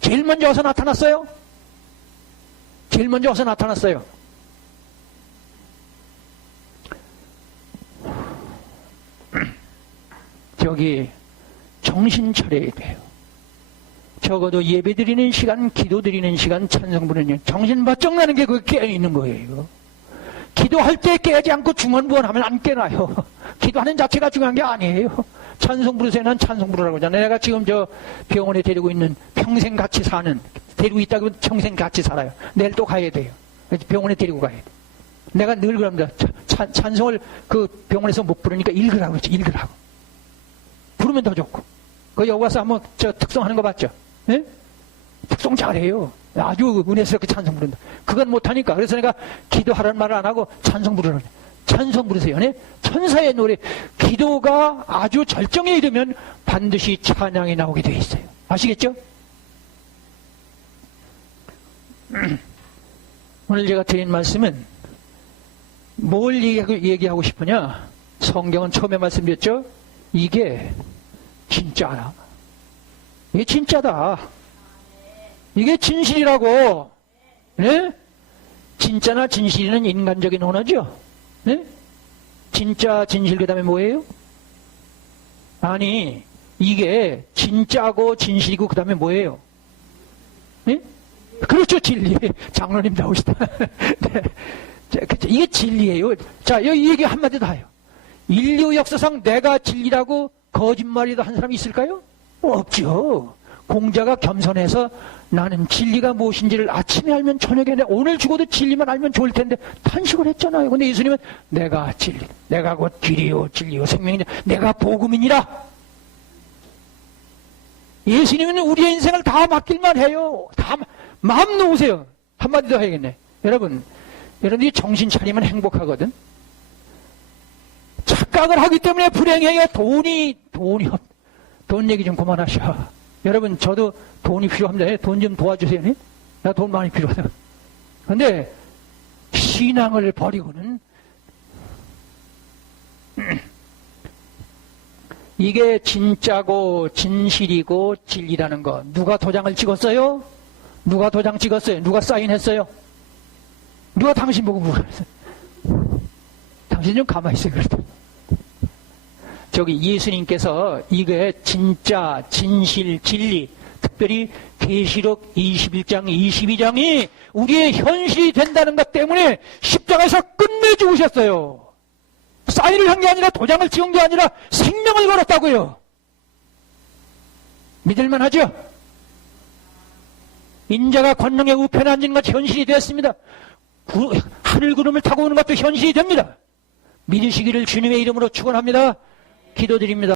제일 먼저 와서 나타났어요? 제일 먼저 와서 나타났어요. 저기 정신 차려야 돼요. 적어도 예배 드리는 시간, 기도 드리는 시간, 찬송 부르는 정신 바짝 나는 게 그게 깨어있는 거예요. 기도할 때 깨지 않고 중언부언하면 안 깨나요. 기도하는 자체가 중요한 게 아니에요. 찬송 부르세요. 난 찬송 부르라고 하잖아요. 내가 지금 저 병원에 데리고 있는 평생 같이 사는, 데리고 있다고 평생 같이 살아요. 내일 또 가야 돼요. 병원에 데리고 가야 돼요. 내가 늘 그럽니다. 찬송을 그 병원에서 못 부르니까 읽으라고 그러지. 읽으라고. 부르면 더 좋고. 그 여기 와서 한번 저 특송하는 거 봤죠? 네? 특송 잘해요. 아주 은혜스럽게 찬송 부른다. 그건 못하니까. 그래서 내가 기도하라는 말을 안 하고 찬송 부르라고. 찬송 부르세요. 네? 천사의 노래. 기도가 아주 절정에 이르면 반드시 찬양이 나오게 되어 있어요. 아시겠죠? 오늘 제가 드린 말씀은 뭘 얘기하고 싶으냐? 성경은 처음에 말씀드렸죠? 이게 진짜야. 이게 진짜다. 이게 진실이라고. 네? 진짜나 진실은 인간적인 언어죠. 네? 진짜, 진실, 그 다음에 뭐예요? 아니, 이게 진짜고 진실이고 그 다음에 뭐예요? 네? 그렇죠, 진리. 장로님 나오시다. 네. 이게 진리예요. 자, 여기 얘기 한마디 더 해요. 인류 역사상 내가 진리라고 거짓말이라도 한 사람이 있을까요? 없죠. 공자가 겸손해서 나는 진리가 무엇인지를 아침에 알면 저녁에 알면 오늘 죽어도 진리만 알면 좋을 텐데 탄식을 했잖아요. 근데 예수님은 내가 진리, 내가 곧 길이요 진리요 생명이냐, 내가 복음이니라. 예수님은 우리의 인생을 다 맡길만 해요. 다 마음 놓으세요. 한마디 더 해야겠네. 여러분들이 정신 차리면 행복하거든. 착각을 하기 때문에 불행해요. 돈 얘기 좀 그만하셔. 여러분, 저도 돈이 필요합니다. 돈 좀 도와주세요. 네? 나 돈 많이 필요하다. 근데 신앙을 버리고는 이게 진짜고 진실이고 진리라는 거. 누가 도장을 찍었어요? 누가 도장 찍었어요? 누가 사인했어요? 누가 당신 보고 물어봤어요? 당신 좀 가만히 있어요. 그랬더니. 저기 예수님께서 이게 진짜 진실 진리, 특별히 계시록 21장 22장이 우리의 현실이 된다는 것 때문에 십자가에서 끝내 죽으셨어요. 사인을 한 게 아니라 도장을 찍은 게 아니라 생명을 걸었다고요. 믿을만 하죠? 인자가 권능의 우편에 앉은 것 현실이 되었습니다. 하늘 구름을 타고 오는 것도 현실이 됩니다. 믿으시기를 주님의 이름으로 축원합니다. 기도드립니다.